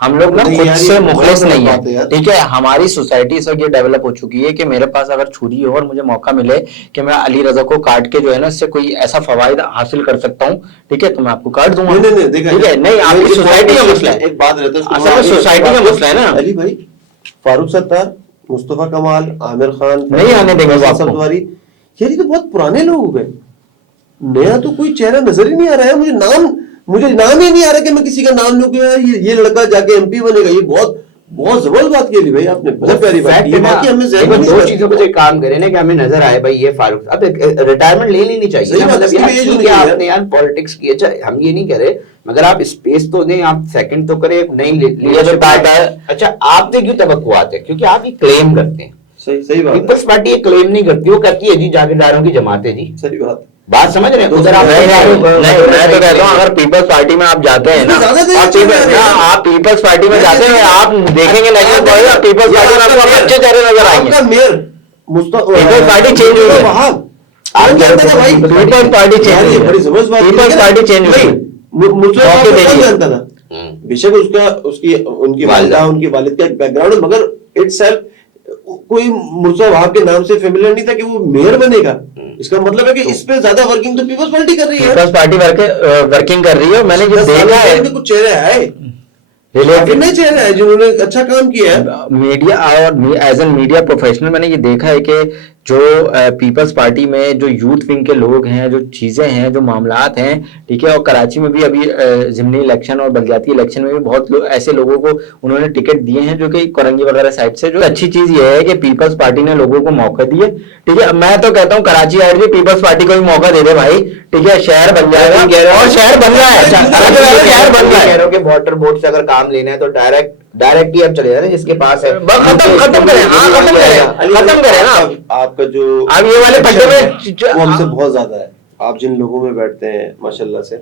हम लोग ना खुद से मुखलिस नहीं है, ठीक है। हमारी सोसाइटी से ये डेवलप हो चुकी है कि मेरे पास अगर छुरी हो और मुझे मौका मिले कि मैं अली रजा को काट के जो है ना इससे कोई ऐसा फवायद हासिल कर सकता हूँ, ठीक है, तो मैं आपको काट दूंगा। नहीं, ठीक है, नहीं आपकी सोसाइटी का मसला है, एक बात रहता है असल में सोसाइटी का मसला है ना। अली भाई, फारूक सत्तार, मुस्तफा कमाल, आमिर खान नहीं आने देंगे वो आपको। सब्जवारी, यार ये तो बहुत पुराने लोग हो गए, नया तो कोई चेहरा नजर ही नहीं आ रहा है। मुझे नाम ही नहीं आ रहा कि मैं किसी का नाम लूं कि यार ये लड़का जाके एमपी बनेगा। ये बहुत बहुत जबरदस्त बात की भाई आपने, बहुत प्यारी बात की। बाकी हमें दो चीजों पे काम करें ना कि हमें नजर आए भाई ये फारूक, अब रिटायरमेंट ले लेनी चाहिए, मतलब आपने यार पॉलिटिक्स की, अच्छा हम ये नहीं कह रहे, मगर आप स्पेस तो दें, आप सेकंड तो करें, नहीं लीडरशिप है। अच्छा आपने क्यों तवक्कुआत है, क्योंकि आप ये क्लेम करते हैं। सही बात। पीपल्स पार्टी ये क्लेम नहीं करती, वो कहती है जी जागीरदारों की जमात है जी। सही बात समझ रहे हैं उधर आप। नहीं मैं तो कहता हूँ अगर पीपल्स पार्टी में आप जाते हैं ना, आप पीपल्स पार्टी में जाते हैं, आप देखेंगे नेशनल पीपल्स पार्टी में आपको अच्छे चेहरे नजर आएंगे। मेयर पीपल्स पार्टी चेंज हुई है, आप जानते थे भाई, पीपल्स पार्टी चेंज हुई है, बड़ी जबरदस्त बात, पीपल्स पार्टी चेंज हुई है। मुझे जानता था, बेशक उनकी वालिदा, उनकी वालिद का एक बैकग्राउंड, मगर इटसेल्फ कोई मुर्जा वहाब के नाम से फेमिलियर नहीं था कि वो मेयर बनेगा। इसका मतलब है कि इस पे ज्यादा वर्किंग तो पीपल्स पार्टी कर रही है, पीपल्स पार्टी वर्किंग कर रही है। मैंने जो देखा है कुछ चेहरे आए, कितने चेहरे हैं जिन्होंने अच्छा काम किया है मीडिया, और एज एन मीडिया प्रोफेशनल मैंने ये देखा है कि जो पीपल्स पार्टी में जो यूथ विंग के लोग हैं, जो चीजें हैं, जो मामलात हैं, ठीक है, और कराची में भी अभी जिमनी इलेक्शन और बलदियाती इलेक्शन में भी बहुत ऐसे लोगों को उन्होंने टिकट दिए हैं जो कि कोरंगी वगैरह साइड से। जो अच्छी चीज ये है कि पीपल्स पार्टी ने लोगों को मौका दिए, ठीक है। मैं तो कहता हूँ कराची आइड भी पीपल्स पार्टी को भी मौका दे दे भाई, ठीक है, शहर बन जाएगा, और शहर बन रहा है, शहर बन रहा है। वाटर बोर्ड से अगर काम लेना है तो डायरेक्ट ही आप चले जाए जिसके पास है, खत्म करें, हाँ खत्म करें ना। आपका जो अब ये वाले पट्टे में वो हमसे बहुत ज्यादा है, आप जिन लोगों में बैठते हैं माशाल्लाह से,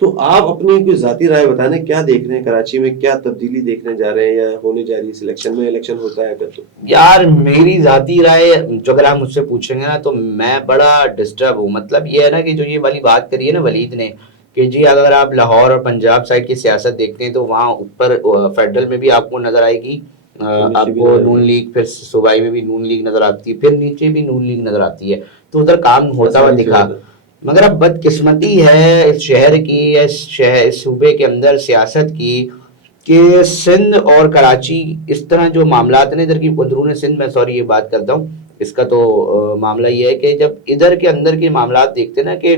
तो आप अपनी कोई जाती राय बताने, क्या देख रहे हैं कराची में, क्या तब्दीली देखने जा रहे हैं या होने जा रही है सिलेक्शन में, इलेक्शन होता है अगर तो? यार मेरी जाती राय जो अगर आप मुझसे पूछेंगे ना तो मैं बड़ा डिस्टर्ब हूँ। मतलब ये है ना कि जो ये वाली बात करी है ना वलीद ने कि जी अगर आप लाहौर और पंजाब साइड की सियासत देखते हैं तो वहाँ ऊपर फेडरल में भी आपको नजर आएगी, आपको नून लीग, फिर सूबाई में भी नून लीग नजर आती है, फिर नीचे भी नून लीग नजर आती है, तो उधर काम होता हुआ दिखा। मगर अब बदकिस्मती है इस शहर की, इस सूबे के अंदर सियासत की, कि सिंध और कराची इस तरह जो मामलात हैं इधर की, अंदरून सिंध में सॉरी ये बात करता हूँ, इसका तो मामला ये है कि जब इधर के अंदर के मामलात देखते हैं ना कि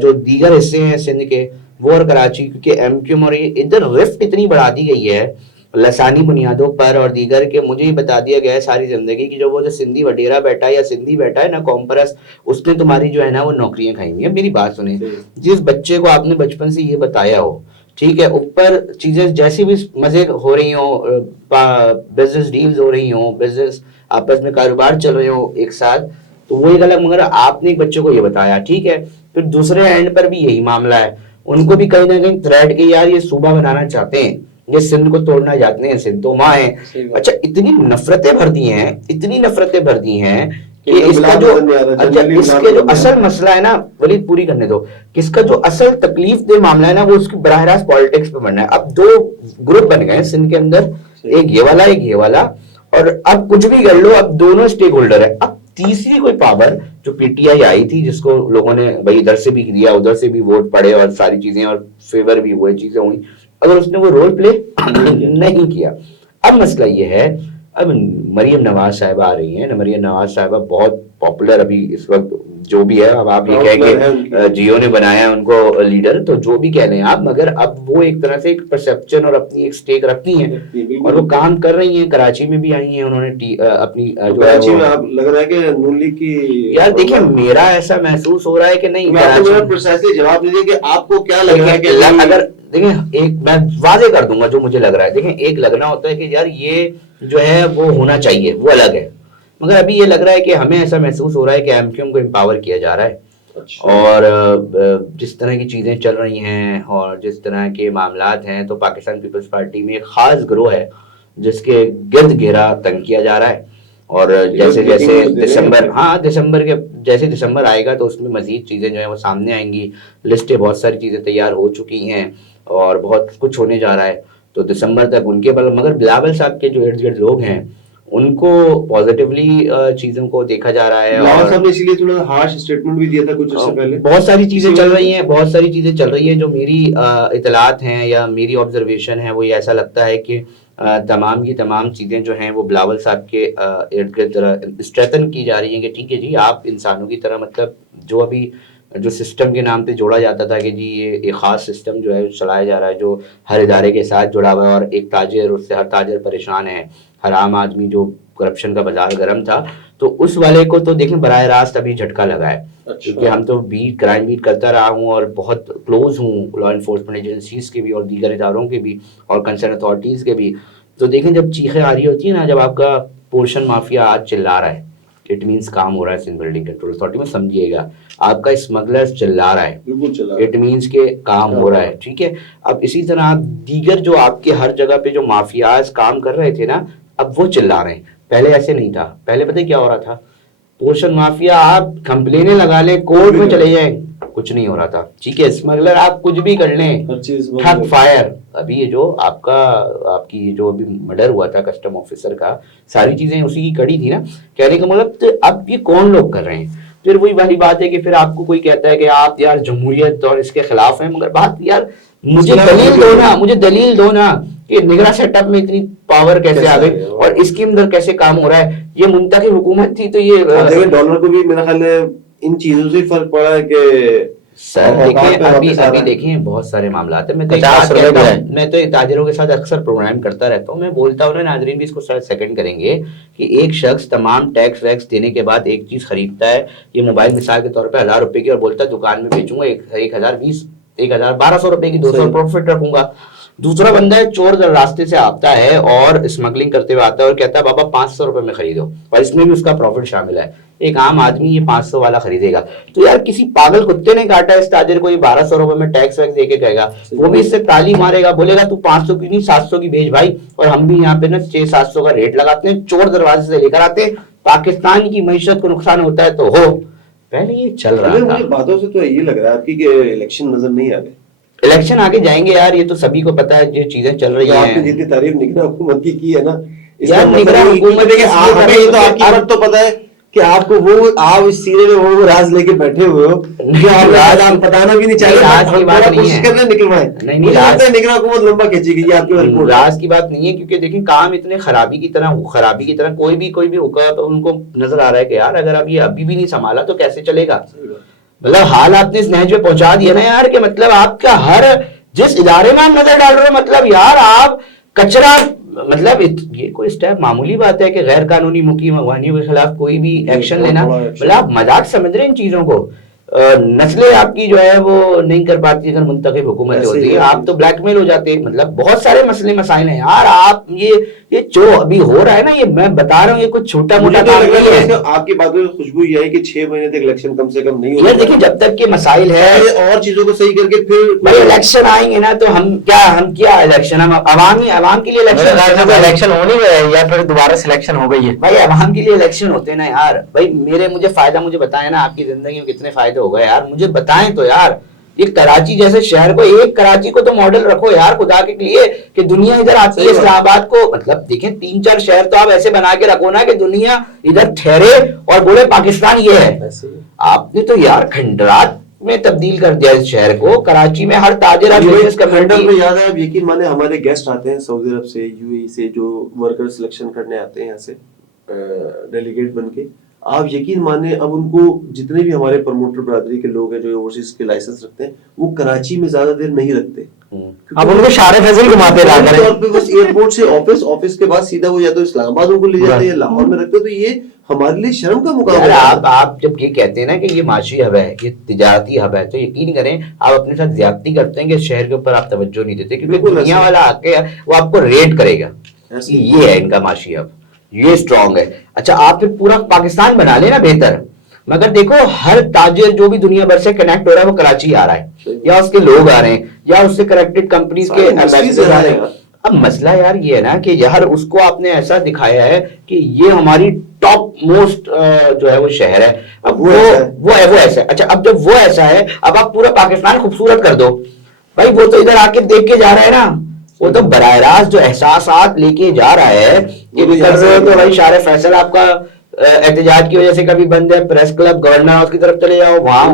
जो दीगर हिस्से हैं सिंध के वो और कराची, क्योंकि एमक्यूएम और ये इधर रिफ्ट इतनी बढ़ा दी गई है लसानी बुनियादों पर और दीगर के, मुझे ही बता दिया गया है सारी जिंदगी कि जो वो जो सिंधी वडेरा बैठा है या सिंधी बैठा है ना कॉम्परस, उसने तुम्हारी जो है ना वो नौकरियां खाई हुई है। मेरी बात सुने, जिस बच्चे को आपने बचपन से ये बताया हो, ठीक है, ऊपर चीजें जैसी भी मजे हो रही हो, बिजनेस डील्स हो रही हो, बिजनेस आपस में कारोबार चल रहे हो एक साथ, तो वो एक अलग, मगर आपने एक बच्चे को ये बताया, ठीक है, फिर दूसरे एंड पर भी यही मामला है, उनको भी कहीं ना कहीं थ्रेट के यार ये सूबा बनाना चाहते हैं, ये सिंध को तोड़ना चाहते हैं, सिंध तो माँ है। अच्छा इतनी नफरतें भर दी हैं, इतनी नफरतें भर दी हैं कि इसका जो अच्छा इसके जो असल मसला है ना वलीद पूरी करने दो, किसका जो असल तकलीफ दे मामला है ना वो उसकी बराह रास्त पॉलिटिक्स पे बनना है। अब दो ग्रुप बन गए सिंध के अंदर, एक ये वाला एक ये वाला, और अब कुछ भी कर लो अब दोनों स्टेक होल्डर है। अब तीसरी कोई पावर जो पीटीआई आई थी जिसको लोगों ने भाई इधर से भी दिया उधर से भी वोट पड़े और सारी चीजें और फेवर भी हुए चीजें हुई, अगर उसने वो रोल प्ले नहीं किया। अब मसला ये है, अब मरियम नवाज साहिबा आ रही है ना, मरियम नवाज साहिबा बहुत पॉपुलर अभी इस वक्त जो भी है, अब आप ये कहेंगे जियो ने बनाया उनको लीडर, तो जो भी कह रहे हैं आप, मगर अब वो एक तरह से एक परसेप्शन और अपनी एक स्टेक रखती हैं और वो काम कर रही हैं। कराची में भी आई हैं उन्होंने अपनी कराची में आप लग रहा है कि नून लीग की, यार देखिए मेरा ऐसा महसूस हो रहा है कि नहीं, प्रिसाइसली जवाब दीजिए कि आपको क्या लग रहा है कि अगर देखिए एक मैं वादे कर दूंगा जो मुझे लग रहा है, देखिए एक लगना होता है कि यार ये जो है वो होना चाहिए वो अलग है, मगर अभी ये लग रहा है कि हमें ऐसा महसूस हो रहा है कि एमक्यूएम को एम्पावर किया जा रहा है। अच्छा। और जिस तरह की चीज़ें चल रही हैं और जिस तरह के मामलात हैं, तो पाकिस्तान पीपल्स पार्टी में एक ख़ास ग्रोह है जिसके गिर्द घेरा तंग किया जा रहा है। और जैसे जैसे दिसंबर, हाँ दिसंबर के जैसे दिसंबर आएगा तो उसमें मज़ीद चीज़ें जो है वो सामने आएंगी। लिस्टें बहुत सारी चीज़ें तैयार हो चुकी हैं और बहुत कुछ होने जा रहा है, तो दिसंबर तक उनके बल। मगर बिलावल साहब के जो इर्द गिर्द लोग हैं उनको पॉजिटिवली चीज़ों को देखा जा रहा है। बिलावल और साहब ने इसीलिए थोड़ा हार्श स्टेटमेंट भी दिया था कुछ अर्से पहले। बहुत सारी चीजें चल रही हैं, बहुत सारी चीजें चल रही हैं। जो मेरी इतलात हैं या मेरी ऑब्जर्वेशन है वो ये ऐसा लगता है कि तमाम की तमाम चीजें जो हैं वो बिलावल साहब के इर्द गिर्द स्ट्रेथन की जा रही हैं कि ठीक है जी, आप इंसानों की तरह, मतलब जो अभी जो सिस्टम के नाम पे जोड़ा जाता था कि जी ये एक ख़ास सिस्टम जो है चलाया जा रहा है जो हर इदारे के साथ जुड़ा हुआ है और एक ताजिर, उससे हर ताजिर परेशान है, हर आम आदमी जो करप्शन का बाजार गर्म था, तो उस वाले को तो देखें बराह रास्त अभी झटका लगा है। अच्छा। क्योंकि हम तो क्राइम बीट करता रहा हूँ और बहुत क्लोज हूँ लॉ इन्फोर्समेंट एजेंसीज के भी और दीगर इदारों के भी और कंसर्न अथॉरिटीज़ के भी। तो देखें जब चीखें आ रही होती है ना, जब आपका पोर्शन माफिया आज चिल्ला रहा है, इट मीन्स काम हो रहा है सिंध बिल्डिंग कंट्रोल अथॉरिटी में, समझिएगा। आपका स्मगलर चिल्ला रहा है, बिल्कुल चला। इट मीन्स के काम हो रहा है, ठीक है। अब इसी तरह दीगर जो आपके हर जगह पे जो माफियाज काम कर रहे थे ना, अब वो चिल्ला रहे हैं। पहले ऐसे नहीं था। पहले पता है क्या हो रहा था? पोर्शन माफिया आप कंप्लेनें लगा ले, कोर्ट में चले जाएं, कुछ नहीं हो रहा था, ठीक है। स्मगलर आप कुछ भी कर लें, हर चीज ठग फायर। अभी ये जो आपकी जो अभी मर्डर हुआ था कस्टम ऑफिसर का, सारी चीजें उसी की कड़ी थी ना। कहने का मतलब तो अब ये कौन लोग कर रहे हैं? फिर वही वाली बात है कि फिर आपको कोई कहता है कि आप यार जमहूरियत और इसके खिलाफ हैं, मगर बात यार मुझे दलील दो ना कि निगरान सेटअप में इतनी पावर कैसे आ गई और इसके अंदर कैसे काम हो रहा है। ये मुंतखब हुकूमत थी तो ये डॉलर को भी मेरा ख्याल है इन चीजों से फर्क पड़ा है कि सर देखिए अभी देखिए बहुत सारे मामला हैं। मैं तो ताजिरों के साथ अक्सर प्रोग्राम करता रहता हूँ। मैं बोलता हूँ ना, नाजरीन भी इसको शायद सेकंड करेंगे कि एक शख्स तमाम टैक्स वैक्स देने के बाद एक चीज खरीदता है, ये मोबाइल मिसाल के तौर पे 1000 रुपए की, और बोलता है दुकान में बेचूंगा 1200 रुपए की, 200 प्रॉफिट रखूंगा। दूसरा बंदा है चोर रास्ते से आता है और स्मगलिंग करते हुए आता है और कहता है बाबा 500 रुपए में खरीदो, और इसमें भी उसका प्रॉफिट शामिल है। एक आम आदमी ये 500 वाला खरीदेगा तो यार किसी पागल कुत्ते ने काटा इस ताजिर को, ये 1200 रुपए में टैक्स वैक्स देके कहेगा, वो भी इससे ताली मारेगा, बोलेगा तू 500 की नहीं 700 की भेज भाई, और हम भी यहाँ पे ना 600-700 का रेट लगाते हैं, चोर दरवाजे से लेकर आते हैं। पाकिस्तान की मैशत को नुकसान होता है तो हो, पहले ये चल रहा था। मुझे बातों से तो ये लग रहा है आपकी कि इलेक्शन नजर नहीं आ रहे। इलेक्शन आगे जाएंगे यार, ये तो सभी को पता है, ये चीजें चल रही हैं। आपने जितनी तारीफ निगरान हुकूमत की है ना, यार निगरान हुकूमत के हमें ये तो आपकी बात तो पता है कि आपको वो आप इस सीरे में वो राज लेके बैठे हुए हो कि आप राज हम बताना भी नहीं चाहिए, राज की बात नहीं है, करना निकलवाएं। नहीं राज निगरान हुकूमत लंबा खींचेगी, ये आपकी रिपोर्ट। राज की बात नहीं है, क्योंकि देखिए काम इतने खराबी की तरह कोई भी हुक्का तो उनको नजर आ रहा है कि यार अगर अभी भी नहीं संभाला तो कैसे चलेगा। मतलब हाल आपने इस नहज पे पहुंचा दिया ना यार, कि मतलब आपका हर जिस इदारे में आप नजर डाल रहे हो, मतलब यार आप कचरा, मतलब ये कोई स्टेप मामूली बात है कि गैर कानूनी मुकीम अफगानियों के खिलाफ कोई भी एक्शन लेना, मतलब आप मजाक समझ रहे हैं इन चीजों को। नस्लें आपकी जो है वो नहीं कर पाती अगर मुंतखब हुकूमत होती है, आप तो ब्लैकमेल हो जाते हैं। मतलब बहुत सारे मसले मसाइल हैं यार। आप ये जो अभी हो रहा है ना, ये मैं बता रहा हूँ, ये कुछ छोटा मोटा काम नहीं है। आपकी बातों में खुशबू ये है कि 6 महीने तक इलेक्शन कम से कम नहीं होगा। देखिए जब तक के मसाइल है और चीजों को सही करके फिर भाई इलेक्शन आएंगे ना, तो हम क्या इलेक्शन, हम अवाम के लिए इलेक्शन होनी है या फिर दोबारा सिलेक्शन हो गई है? भाई अवाम के लिए इलेक्शन होते हैं ना यार। भाई मुझे फायदा मुझे बताएं ना, आपकी जिंदगी में कितने फायदे हो गए यार, मुझे बताएं तो यार। ये कराची जैसे शहर को, एक कराची को तो मॉडल रखो यार खुदा के लिए, कि दुनिया इधर आती है इस्लामाबाद को, मतलब देखें 3-4 शहर तो आप ऐसे बना के रखो ना कि दुनिया इधर ठहरे और बोले पाकिस्तान ये है। आपने तो यार खंडरात में तब्दील कर दिया इस शहर को। कराची में हर ताजिर में याद है, आप यकीन माने हमारे गेस्ट आते हैं सऊदी अरब से, यूएई से, जो वर्कर सिलेक्शन करने आते हैं यहाँ से डेलीगेट बन के। आप यकीन माने अब उनको जितने भी हमारे प्रमोटर बरादरी के लोग हैं जो ओवरसीज के लाइसेंस रखते हैं, वो कराची में ज्यादा देर नहीं रखते। अब उनको शारे फैजल घुमाते रहते हैं। बस एयरपोर्ट से ऑफिस के बाद सीधा वो या तो इस्लामाबाद उनको ले जाते हैं, लाहौर में रखते हैं। तो ये हमारे लिए शर्म का मुकाबला है। आप जब ये कहते हैं ना कि ये माशी हब है, ये तिजारती हब है, तो यकीन करें आप अपने साथ ज्यादती करते हैं कि शहर के ऊपर आप तवज्जो नहीं देते, क्योंकि दुनिया वाला आके वो आपको रेट करेगा। ये है इनका माशी हब। ये स्ट्रांग है। अच्छा, आप फिर पूरा पाकिस्तान बना लेना बेहतर, मगर देखो हर ताजिर जो भी दुनिया भर से कनेक्ट हो रहा है वो कराची आ रहा है, या उसके लोग आ रहे हैं, या उससे कनेक्टेड कंपनीज के एम्बेसडर आ रहे हैं। अब मसला यार ये है ना कि यार उसको आपने ऐसा दिखाया है कि ये हमारी टॉप मोस्ट जो है वो शहर है, अब वो ऐसा है। अच्छा, अब जब वो ऐसा है, अब आप पूरा पाकिस्तान खूबसूरत कर दो भाई, वो तो इधर आके देख के जा रहा है ना, वो तो बराह रास्त जो एहसासात लेके जा रहा है कि कर रहे हो तो भाई शार फैसल आपका एहतजाज की वजह से कभी बंद है, प्रेस क्लब गवर्नर हाउस की तरफ चले जाओ, वहां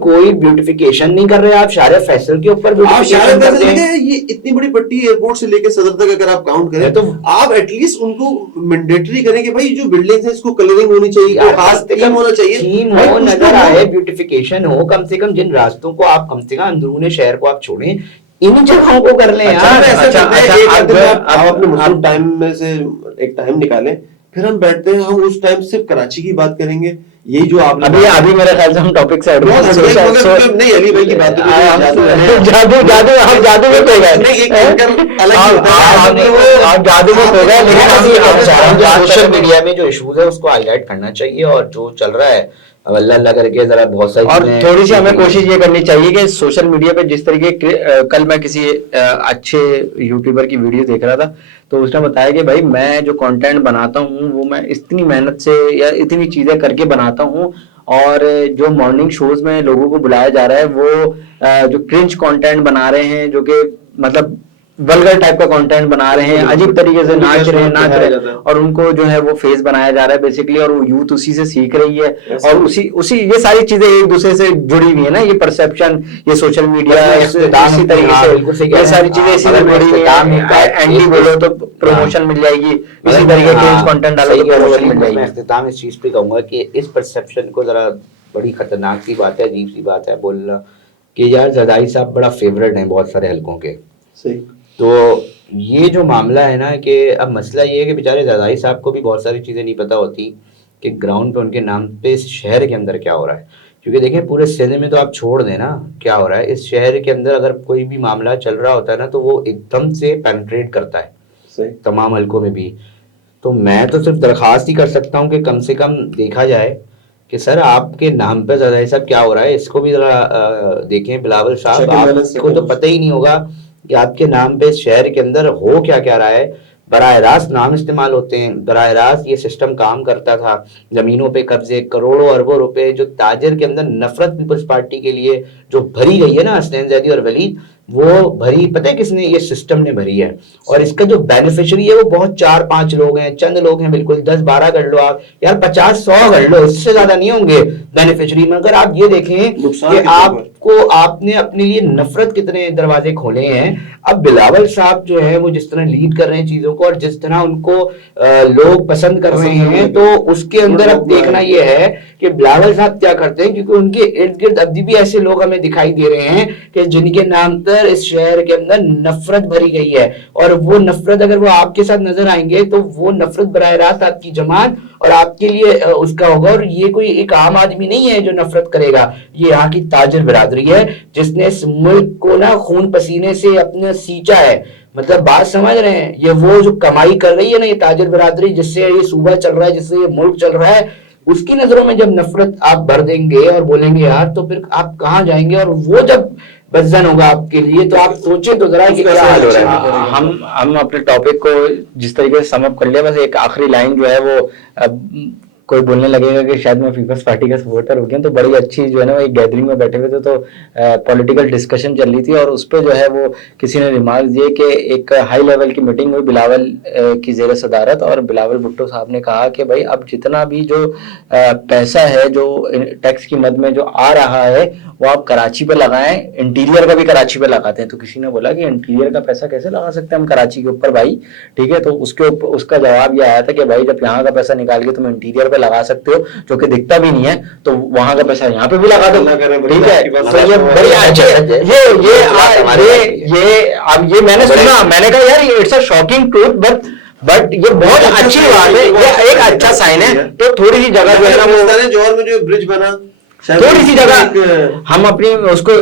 कोई ब्यूटिफिकेशन नहीं कर रहे आप, शार फैसल के ऊपर ब्यूटिफिकेशन करते हैं। ये इतनी बड़ी पट्टी एयरपोर्ट से लेकर सदर तक अगर आप काउंट करें तो आप एटलीस्ट उनको मैंडेटरी करें कि भाई जो बिल्डिंग्स है इसको कलरिंग होनी चाहिए, खास थीम होना चाहिए, थीम हो, नजर आए, ब्यूटिफिकेशन हो, कम से कम जिन रास्तों को आप कम से कम अंदरूनी शहर को आप छोड़ें, इन जगहों को कर लें यार। आप अपने मुस्लिम टाइम में से एक टाइम निकालें, फिर हम बैठते हैं, हम उस टाइम सिर्फ कराची की बात करेंगे। ये जो आप अभी मेरे ख्याल से हम टॉपिक से नहीं, अली भाई की बात जादू में खो गए, जादू में खो गए। सोशल मीडिया में जो इश्यूज है उसको हाईलाइट करना चाहिए, और जो चल रहा है अब अल्लाह अल्लाह करके जरा बहुत सारी, और थोड़ी सी हमें कोशिश ये करनी चाहिए कि सोशल मीडिया पे जिस तरीके कल मैं किसी अच्छे यूट्यूबर की वीडियो देख रहा था, तो उसने बताया कि भाई मैं जो कंटेंट बनाता हूँ वो मैं इतनी मेहनत से या इतनी चीजें करके बनाता हूँ, और जो मॉर्निंग शोज में लोगों को बुलाया जा रहा है वो जो क्रिंज कंटेंट बना रहे हैं, जो कि मतलब वल्गर टाइप का कंटेंट बना रहे हैं, अजीब तरीके से नाच रहे हैं, और उनको जो है वो फेस बनाया जा रहा है बेसिकली, और वो यूथ उसी से सीख रही है, और उसी ये सारी चीजें एक दूसरे से जुड़ी हुई है ना, ये परसेप्शन, ये सोशल मीडिया, इसी तरीके से ये सारी चीजें इसी से जुड़ी हुई है। एंटी बोलो तो प्रमोशन मिल जाएगी, इसी तरीके के कंटेंट डालो तो प्रमोशन मिल जाएगी। मैं इख्तिताम इस चीज पे कहूंगा कि इस परसेप्शन को जरा, बड़ी खतरनाक सी बात है, अजीब सी बात है बोलना कि यार जरदारी साहब बड़ा फेवरेट हैं बहुत सारे हलकों के। सही। तो ये जो मामला है ना, कि अब मसला ये है कि बेचारे जरदारी साहब को भी बहुत सारी चीज़ें नहीं पता होती कि ग्राउंड पे उनके नाम पे इस शहर के अंदर क्या हो रहा है, क्योंकि देखें पूरे सिंध में तो आप छोड़ दें ना क्या हो रहा है, इस शहर के अंदर अगर कोई भी मामला चल रहा होता है ना तो वो एकदम से पेनिट्रेट करता है। सही। तमाम हलकों में भी। तो मैं तो सिर्फ दरख्वास्त ही कर सकता हूँ कि कम से कम देखा जाए कि सर आपके नाम पे जरदारी साहब क्या हो रहा है, इसको भी जरा देखें। बिलावल साहब, आपको तो पता ही नहीं होगा कि आपके नाम पे शहर के अंदर हो क्या क्या रहा है। बराह रास्त नाम इस्तेमाल होते हैं, बराह रास्त ये सिस्टम काम करता था, जमीनों पे कब्जे, करोड़ों अरबों रुपए जो ताजिर के अंदर नफरत पीपल्स पार्टी के लिए जो भरी गई है ना, हसनैन जैदी और वलीद, वो भरी पता है किसने, ये सिस्टम ने भरी है। और इसका जो बेनिफिशियरी है वो बहुत 4-5 लोग हैं, चंद लोग हैं, बिल्कुल 10-12 कर लो आप यार, 50-100 कर लो, इससे ज्यादा नहीं होंगे बेनिफिशियरी। मगर आप ये देखें कि आपको, आपने अपने लिए नफरत कितने दरवाजे खोले हैं। अब बिलावल साहब जो है वो जिस तरह लीड कर रहे हैं चीजों को, और जिस तरह उनको लोग पसंद कर रहे हैं, तो उसके अंदर अब देखना ये है कि बिलावल साहब क्या करते हैं, क्योंकि उनके इर्द गिर्द अभी भी ऐसे लोग हमें दिखाई दे रहे हैं कि जिनके नाम पर इस शहर के अंदर नफरत भरी गई है। और वो नफरत अगर वो आपके साथ नजर आएंगे तो वो नफरत बराह रास्त आपकी जमात और आपके लिए उसका होगा। और ये कोई एक आम आदमी नहीं है जो नफरत करेगा, ये यहाँ की ताजिर बिरादरी है जिसने इस मुल्क को ना खून पसीने से अपने सींचा है। मतलब बात समझ रहे हैं, ये वो जो कमाई कर रही है ना ये ताजिर बिरादरी, जिससे ये सूबा चल रहा है, जिससे ये मुल्क चल रहा है, उसकी नजरों में जब नफरत आप भर देंगे और बोलेंगे यार, तो फिर आप कहाँ जाएंगे। और वो जब बदजन होगा आपके लिए, तो आप सोचें तो जरा कि क्या हाल हो रहा है। हम अपने टॉपिक को जिस तरीके से समअप कर लिया, बस एक आखिरी लाइन जो है वो, कोई बोलने लगेगा कि शायद मैं पीपल्स पार्टी का सपोर्टर हो गया, तो बड़ी अच्छी जो है ना, एक गैदरिंग में बैठे हुए थे, तो पॉलिटिकल डिस्कशन चल रही थी, और उस पर जो है वो किसी ने रिमार्क दिए कि एक हाई लेवल की मीटिंग हुई बिलावल की ज़ेर सदारत, और बिलावल भुट्टो साहब ने कहा कि भाई अब जितना भी जो पैसा है जो टैक्स की मद में जो आ रहा है वो आप कराची पे लगाएं, इंटीरियर का भी कराची पे लगाते हैं। तो किसी ने बोला कि इंटीरियर का पैसा कैसे लगा सकते हैं हम कराची के ऊपर भाई, ठीक है। तो उसके ऊपर उसका जवाब ये आया था कि भाई जब यहाँ का पैसा निकाल के तुम इंटीरियर पे लगा सकते हो जो कि दिखता भी नहीं है, तो वहां का पैसा यहाँ पे भी लगा दो, ठीक है। तो ये बड़ी ये मैंने सुना, मैंने कहा यार it's a shocking truth, but ये बहुत अच्छी बात है, ये एक अच्छा साइन है। तो थोड़ी सी जगह जो है ना वो जौहर में जो ब्रिज बना, शायद थोड़ी सी जगह एक- हम अपनी उसको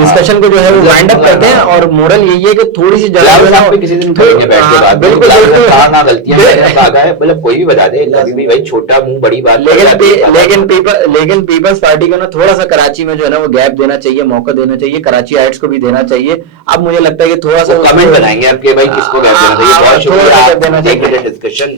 डिस्कशन को जो है वो वाइंड अप करते हैं और मोरल यही है कि थोड़ी सी जगह जो है ना, किसी दिन करेंगे बैठ के बात, बिल्कुल बिल्कुल कहाँ गलतियां मैंने कहा है, मतलब कोई भी बता दे, कभी भी भाई छोटा मुंह बड़ी बात लेकिन पीपल्स पार्टी को ना थोड़ा सा कराची में जो है ना वो गैप देना चाहिए, मौका देना चाहिए, कराची आइट्स को भी देना चाहिए। अब मुझे लगता है कि थोड़ा सा कमेंट बनाएंगे आपके भाई किसको गैप देना चाहिए। बहुत शुक्रिया, डिस्कशन